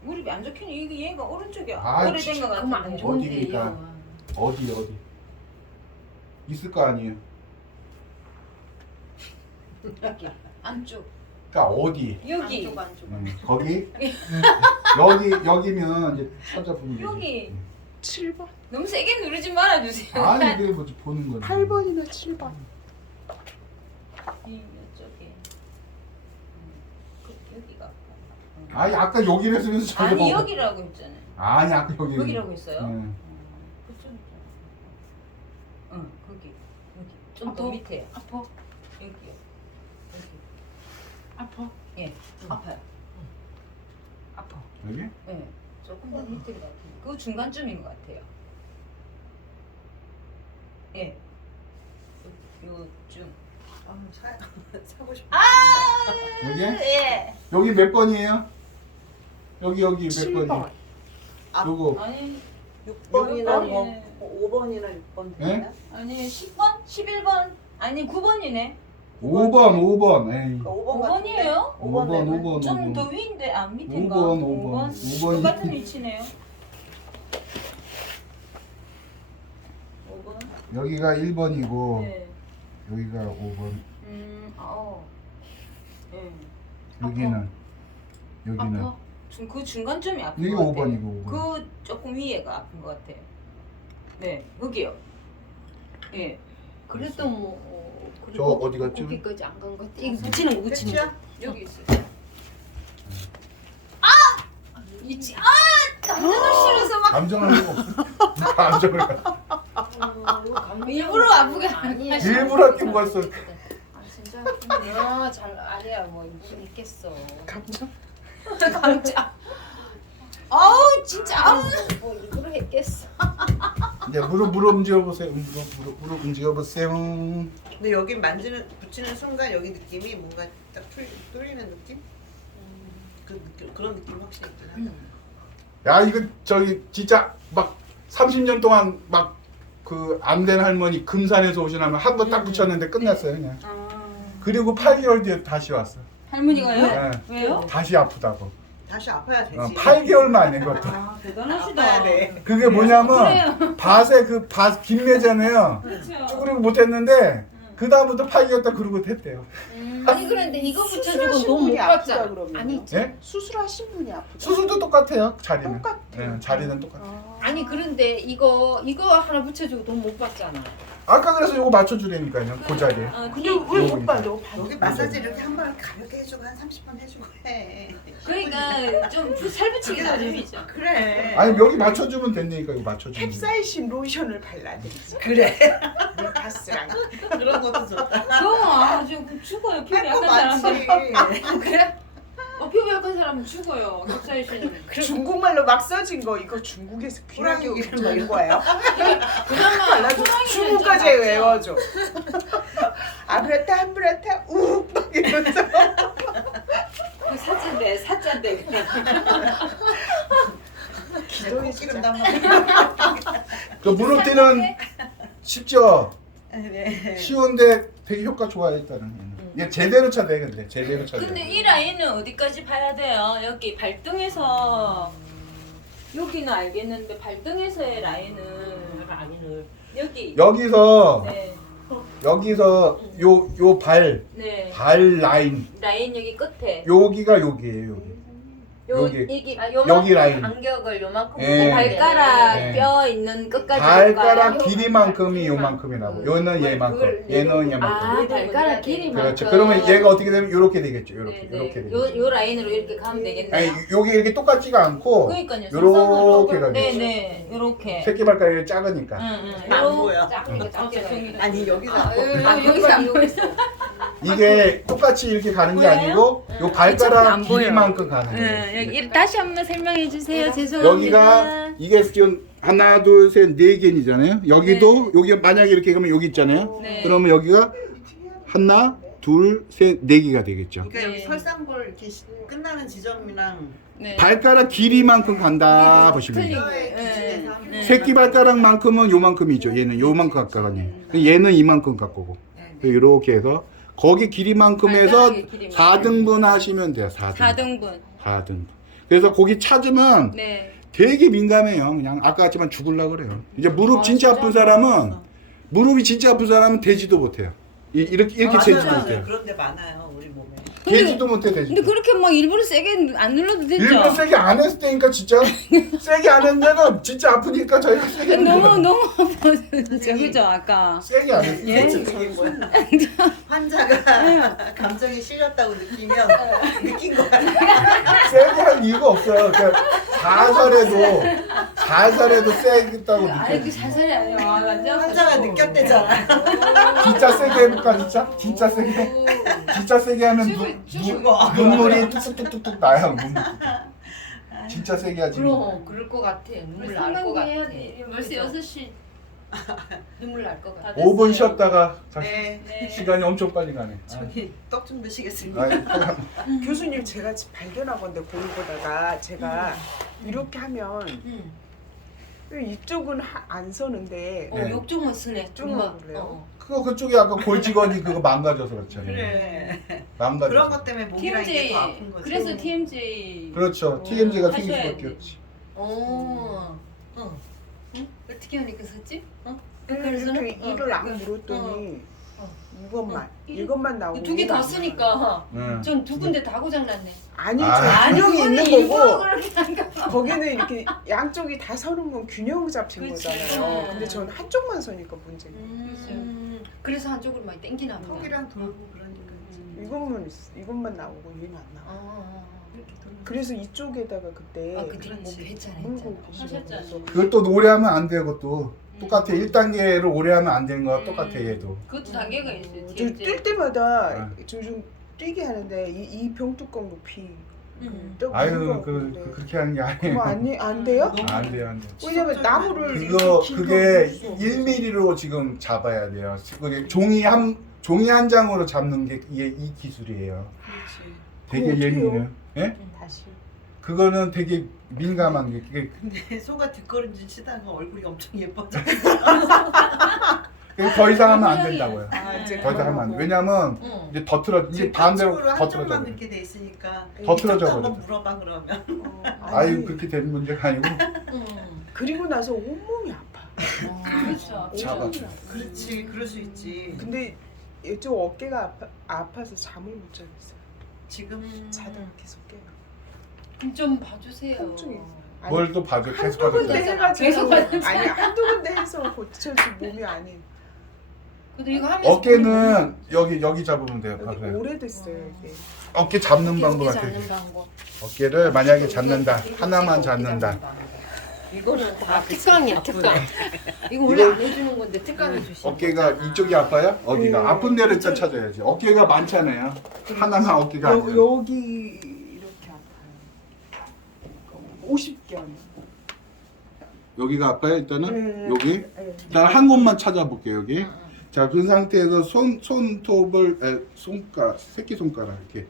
무릎이 안 좋긴 이게 얘가 오른쪽이 아, 오래된 진짜 것 그럼 안 같은데 어디니까? 좋은데요. 어디? 있을 거 아니에요. 여기 안쪽 그러니까 어디? 여기 안쪽. 거기? 여기면 이제 찾아보면 되지. 여기 7번. 너무 세게 누르지 말아주세요. 아니 그게 뭐지 보는 거지. 8번이나 7번. 이쪽에 여기가 아니 아까 여기를 쓰면서 저거 아니 먹어. 여기라고 했잖아요. 아니 아까 여기. 여기라고 했어요? 응. 그쪽 있잖아. 응 거기 좀 더 아파? 밑에 아파? 여기요. 여기 아파? 예 아파요. 아파. 여기? 예 조금 더 밑에 같은데 그 중간쯤인 것 같아요. 예 요쯤. 사고 싶어. 여기? 예. 여기 몇 번이에요? 여기 몇 7번. 번이? 요거 아니 6번이나 뭐, 5번이나 6번 예? 되나? 아니 10번? 11번? 아니 9번이네. 5번. 에이. 5번이에요? 5번. 좀 더 위인데 안 밑인가? 5번. 5번이. 똑같은 위치네요. 5번. 여기가 1번이고 네. 여기가 5번. 네. 여기는 아파? 그 중간점이 아픈 여기 것 같아요. 5번이고 5번. 그 조금 위에가 아픈 것 같아요. 네, 여기요. 예. 그래도 뭐 저 어디 갔죠? 거기까지 안 간 것 같아. 이거 붙이는 거 붙이는 거. 끝이야? 여기 있어요. 있지. 감정을 실어서 막 감정하는 거 없어. 감정을. 일부러 아프게 아니야. 일부러 할게 뭐가 있어. 아 진짜 잘 아니야 뭐 무슨 있겠어. 감정? 감정. 아우 진짜 아우. 뭐 일부러 했겠어. 이제 무릎 움직여보세요. 무릎 움직여보세요. 근데 여기 붙이는 순간 여기 느낌이 뭔가 딱 뚫리는 느낌? 그런 느낌 확실히 있긴 하다. 야 이거 저기 진짜 막 30년 동안 막 그 안 된 할머니 금산에서 오시나면 한 번 딱 붙였는데 끝났어요 그냥. 그리고 8개월 뒤에 다시 왔어. 할머니가요? 네. 왜요? 다시 아프다고. 다시 아파야 되지. 8개월 만에 그것도. 아 대단하시다. 아파야 돼. 그게 뭐냐면 그래요. 밭에 밭 김매잖아요. 그렇죠. 쭈그리고 못했는데 그 다음부터 8개월 딱 그러고 됐대요. 아니 그런데 이거 붙여주고 수술하신 돈 못 분이 아프다 받잖아. 그러면. 아니 예? 수술하신 분이 아프다. 수술도 똑같아요. 자리는. 똑같아요. 예, 자리는 똑같아. 아니 그런데 이거 하나 붙여주고 돈 못 받잖아. 아까 그래서 요거 맞춰주라니까요. 그 자리에. 근데 왜 못 받아? 여기 마사지 이렇게 한 번 가볍게 해주고 한 30분 해주고 해. 그러니까 좀 살붙이기 나름이죠. 그래. 아니 여기 맞춰주면 된다니까 이거 맞춰주면. 캡사이신 로션을 발라드리죠. 그래. 바스랑. 그런 것도 좋다. 그거 아주 죽어요. 피부 할거 약한 많지. 사람들. 그래? 피부 약한 사람은 죽어요. 캡사이신은. 중국말로 막 써진 거 이거 중국에서 귀하게 호랑이 이름 들은 거예요. 그나마 발라줘. 중국까지 외워줘. 아브라타 함브라타 우막 이러면서. 그 사자인데 사자인데. 기도해 지금 주자. 그 무릎띠는 쉽죠. 네. 쉬운데 되게 효과 좋아요 일단은. 얘 제대로 차대 근데 제대로 차대. 근데 이 라인은 어디까지 봐야 돼요? 여기 발등에서 여기는 알겠는데 발등에서의 라인을 여기. 여기서 네. 여기서 요 발 네. 라인 라인 여기 끝에. 여기가 여기예요 여기. 여기. 여기 여기 라인. 간격을 요만큼 예. 발가락 네. 뼈 있는 끝까지. 발가락 볼까요? 길이만큼이 요만큼이라고. 얘는 얘만큼. 얘는 얘만큼. 아 발가락 길이만큼. 그렇죠. 그러면 얘가 어떻게 되면 이렇게 되겠죠. 이렇게 네, 이렇게 네. 되겠죠. 요 라인으로 이렇게 가면 되겠네요. 아니 여기 이렇게 똑같지가 않고 그러니까요. 요렇게 가겠죠. 네네. 요렇게. 새끼 발가락이 작으니까. 응. 안 보여. 작은 거 작게 가요. 아니 여기서 여기서 안 보였어. 이게 똑같이 이렇게 가는 게 보여요? 아니고 요 어차피 발가락 안 보여요. 길이만큼 가는 거예요. 네, 여기 다시 한번 설명해 주세요. 죄송합니다. 여기가 이게 지금 하나 둘 셋 네 개이잖아요. 여기도 여기 만약에 이렇게 가면 여기 있잖아요. 네. 그러면 여기가 하나, 둘, 셋, 네 개가 되겠죠. 그러니까 여기 네. 설상골 이렇게 끝나는 지점이랑 네. 발가락 길이만큼 간다 보시면 돼요. 뼈의 네. 기준에서 네. 새끼 발가락만큼은 요만큼이죠. 얘는 요만큼 가까워요. 얘는 이만큼 갖고고. 이렇게 해서 거기 길이만큼 해서 발가락의 길이만큼. 4등분 하시면 돼요. 4등분. 4등분. 4등분. 그래서 거기 찾으면 네. 되게 민감해요. 그냥 아까 같지만 죽을라 그래요. 이제 무릎 아, 진짜 진짜? 아픈 사람은 무릎이 진짜 아픈 사람은 되지도 못해요. 이렇게 되지도 맞아요. 못해요. 그런 데 많아요 우리 몸에. 되지도 못해 근데 되지도. 그렇게 막 일부러 세게 안 눌러도 되죠? 일부러 세게 안 했을 때니까 진짜 세게 안 했냐면 진짜 아프니까 저희가 세게 너무 아파서 진짜 그죠 아까. 세게 안 했어요. 예? 그게 뭐야? 환자가 감정이 실렸다고 느끼면 느낀 거야. 세게 할 이유가 없어요. 그러니까 살살해도 세겠다고 아니 그 느껴요. 자살이 아니야. 완전 환자가 느꼈대잖아. 진짜 세게 해볼까 진짜? 진짜 세게? 진짜 세게 하면 눈물이 뚝뚝뚝뚝 나요. 눈물. 진짜 세게 하지. 그럴 것 같아. 눈물 날 것 같아. 상관해야 돼. 벌써 6시. 눈물 날 것 같아. 5분 쉬었다가 다시 네. 네. 시간이 엄청 빨리 가네. 저기 떡 좀 드시겠습니다. 아이, 교수님 제가 발견한 건데 공부 보다가 제가 이렇게 하면 이쪽은 안 서는데 네. 욕종은 쓰네. 이쪽만 정말. 그래요? 그거 그쪽에 아까 골직원이 그거 망가져서 그렇잖아요. 그래. 망가져서. 그런 것 때문에 목이랑 이게 TMJ. 더 아픈 거지. 그래서 TMJ. 그렇죠. TMJ가 생길 하셔야 수밖에 돼. 없지. 응? 어떻게 하니까 썼지? 이렇게 이를 안 물었더니 이것만 나오고 두 개 더 쓰니까 응. 전 두 군데 다 고장났네. 아니 아. 저 균형이 있는 일부러 거고 그렇게 한가 봐. 거기는 이렇게 양쪽이 다 서는 건 균형 잡힌 그치. 거잖아요. 네. 근데 저는 한쪽만 서니까 문제가. 그래서 한쪽으로 많이 땡기나 보다. 턱이랑 돌고 그러니까. 이것만 나오고 얘는 안 나와. 이렇게 돌고. 그래서 이쪽에다가 그때 그때 뭐 했잖아요. 물고 하셨잖아요. 계시고 그걸 또 오래 하면 안 돼요. 그것도 똑같아. 1단계를 오래 하면 안 되는 거야. 똑같아 얘도. 그것도 단계가 있어요. 저뛸 때마다 저 좀 뛰게 하는데 이 병뚜껑 높이 아유 그렇게 하는 게 아니에요. 안 돼요? 안 돼요, 안 돼요. 왜냐면 나무를 그게 1mm로 지금 잡아야 돼요. 그게 종이 한 장으로 잡는 게 이 기술이에요. 그렇지. 되게 그거 어떡해요? 예민해요. 예? 다시 그거는 되게 민감한 게 그게 근데 소가 뒷걸음질 치다가 얼굴이 엄청 예뻐져. 더 이상 하면 안 된다고요. 이제 더 이상 하면 안 돼. 왜냐면 응. 이제 이제 반대로 더 틀어져. 한쪽만 이렇게 돼 있으니까. 더 틀어져 한번 버려. 물어봐 그러면. 아유 그렇게 되는 문제가 아니고 그리고 나서 온몸이 아파. 그렇죠. 잡아. 온몸이 아파. 그렇지, 그럴 수 있지. 근데 이쪽 어깨가 아파서 잠을 못 자겠어요. 지금 자다가 계속 깨요. 좀 봐주세요. 통증이. 뭘 또 봐줘 계속 한두 군데 봐줘. 해가지고 계속 하잖아. 아니 한두 군데 해서 고쳐줄 몸이 아니에요. 근데 이거 하면서 어깨는 여기 잡으면 돼요. 여기 봐봐요. 오래됐어요 이게. 어깨 잡는 방법 이렇게 같아요. 잡는 방법. 어깨를 만약에 잡는다. 하나만 잡는다. 이거는 다 특강이야 특강. 이거 원래 안 해주는 건데 특강해 주시. 어깨가 이쪽이 아파요? 어디가? 네. 아픈 데를 일단 찾아야지. 어깨가 많잖아요. 하나만 어깨가 아니에요. 여기 이렇게 아파요. 50견. 여기가 아파요 일단은? 네. 여기? 네. 일단 한 곳만 찾아볼게요 여기. 자, 그 상태에서 손톱을 손가락, 새끼손가락 이렇게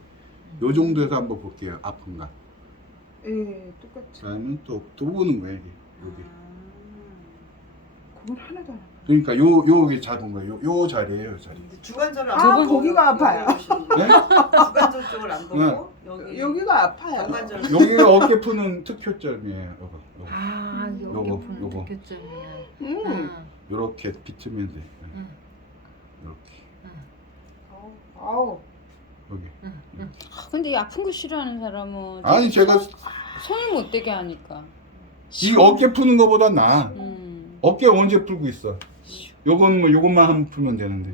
요 정도에서 한번 볼게요. 아픈가? 예, 똑같이. 그다음에 또 보는 거예요 여기. 그건 하나도 안 아파요. 그러니까 요게 잡은 거예요. 요 자리예요, 요 자리. 주관절을 아, 안 보고 거기가 아파요. 네? 주관절 쪽을 안 보고 네. 여기 여기가 아파요. 정관절. 여기가 어깨 푸는 특효점이에요. 요거. 아 이게 요거, 어깨 푸는 요거. 특효점이야. 요렇게 비트면 돼. 응. 요렇게. 아우. 여기. 근데 이 아픈 거 싫어하는 사람은 아니 제가 손을 못 대게 하니까. 이 어깨 푸는 거보다 나아. 음. 어깨 언제 풀고 있어? 요건 뭐 요것만 하면 풀면 되는데.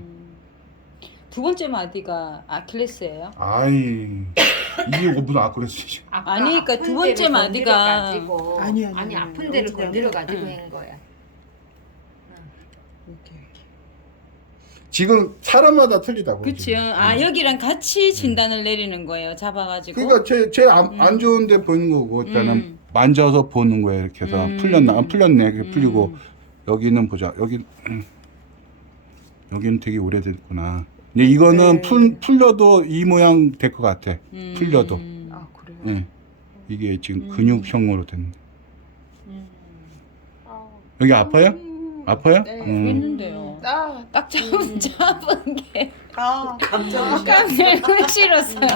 두 번째 마디가 아킬레스예요? 아이 이게 뭐보다 아그랬어. 아니 그러니까 두 번째 마디가 아니, 아니 아픈 데를 건드려 가지고 한 거야. 이렇게. 지금 사람마다 틀리다고. 그치요. 지금. 아 여기랑 같이 진단을 내리는 거예요. 잡아가지고. 그러니까 제안 좋은데 보이는 거고 일단은 만져서 보는 거예요. 이렇게 해서 풀렸나? 안 풀렸네. 이렇게 풀리고 여기는 보자. 여기는 되게 오래됐구나. 근데 이거는 네. 풀려도 이 모양 될 것 같아. 풀려도. 아 그래요? 네. 이게 지금 근육형으로 됐네. 아, 여기 아파요? 아파요? 네. 있는데요. 아, 딱 잡은 게 아 감정. 깜짝 싫었어요.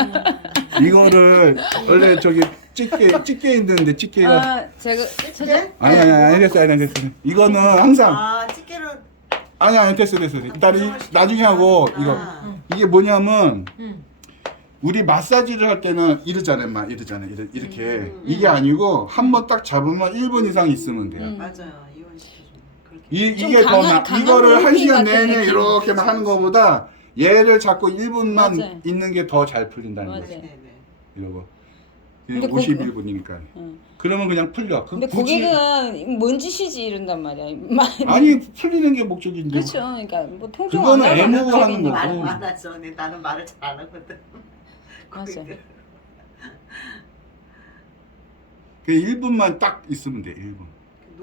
이거를 원래 저기 찌개 있는데 찌개가 아 제가 네? 아니 됐어. 이거는 항상 아 찌개로. 아니 됐어. 일단 나중에 하고 이거 아. 이게 뭐냐면 음. 우리 마사지를 할 때는 이러잖아요, 이렇게 이게 아니고 한 번 딱 잡으면 1분 이상 있으면 돼요. 맞아요. 이완시켜주면 그렇게. 이게 더 나. 강한 이거를 한 시간 같은 내내 느낌. 이렇게만 하는 것보다 얘를 잡고 1분만 맞아요. 있는 게 더 잘 풀린다는 맞아요. 거지. 네네. 이러고 근데 51분이니까. 응. 그러면 그냥 풀려. 근데 굳이- 고객은 뭔 짓이지 이런단 말이야. 아니 풀리는 게 목적인데. 그렇죠. 그러니까 뭐 통증 그거는 안 나면 애무가 하는 고객이 거고. 말을 안 하죠. 근데 나는 말을 잘 안 하거든. 맞아. 고객들. 그 1분만 딱 있으면 돼. 1분.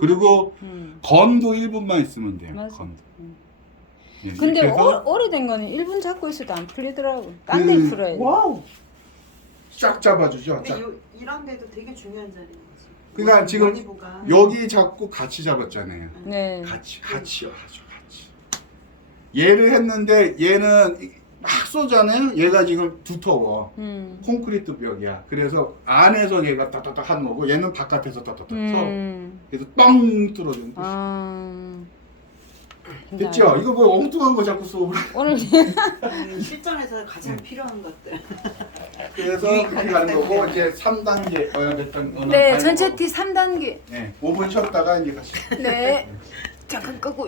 그리고 건도 1분만 있으면 돼요. 맞아. 건도. 예, 근데 이렇게 해서 오래된 거는 1분 잡고 있어도 안 풀리더라고. 딴 데 풀어야 돼. 와우. 쫙 잡아주죠. 근데 쫙. 이런 데도 되게 중요한 자리인 거지. 그러니까 지금 원이부가. 여기 잡고 같이 잡았잖아요. 네. 같이요, 아주 같이. 얘를 했는데 얘는 막 쏘잖아요. 얘가 지금 두터워. 콘크리트 벽이야. 그래서 안에서 얘가 따따따 하는 거고 얘는 바깥에서 따따따 서. 그래서 뻥 뚫어주는 거지. 아. 됐죠? 이거 뭐 엉뚱한 거 자꾸 쏘고. 오늘 실전에서 가장 필요한 것들. 그래서 그렇게 가는 거고 이제 3단계 어떤 네, 전체 T 3단계. 네, 5분 쉬었다가 이제 다시. 네. 잠깐 끄고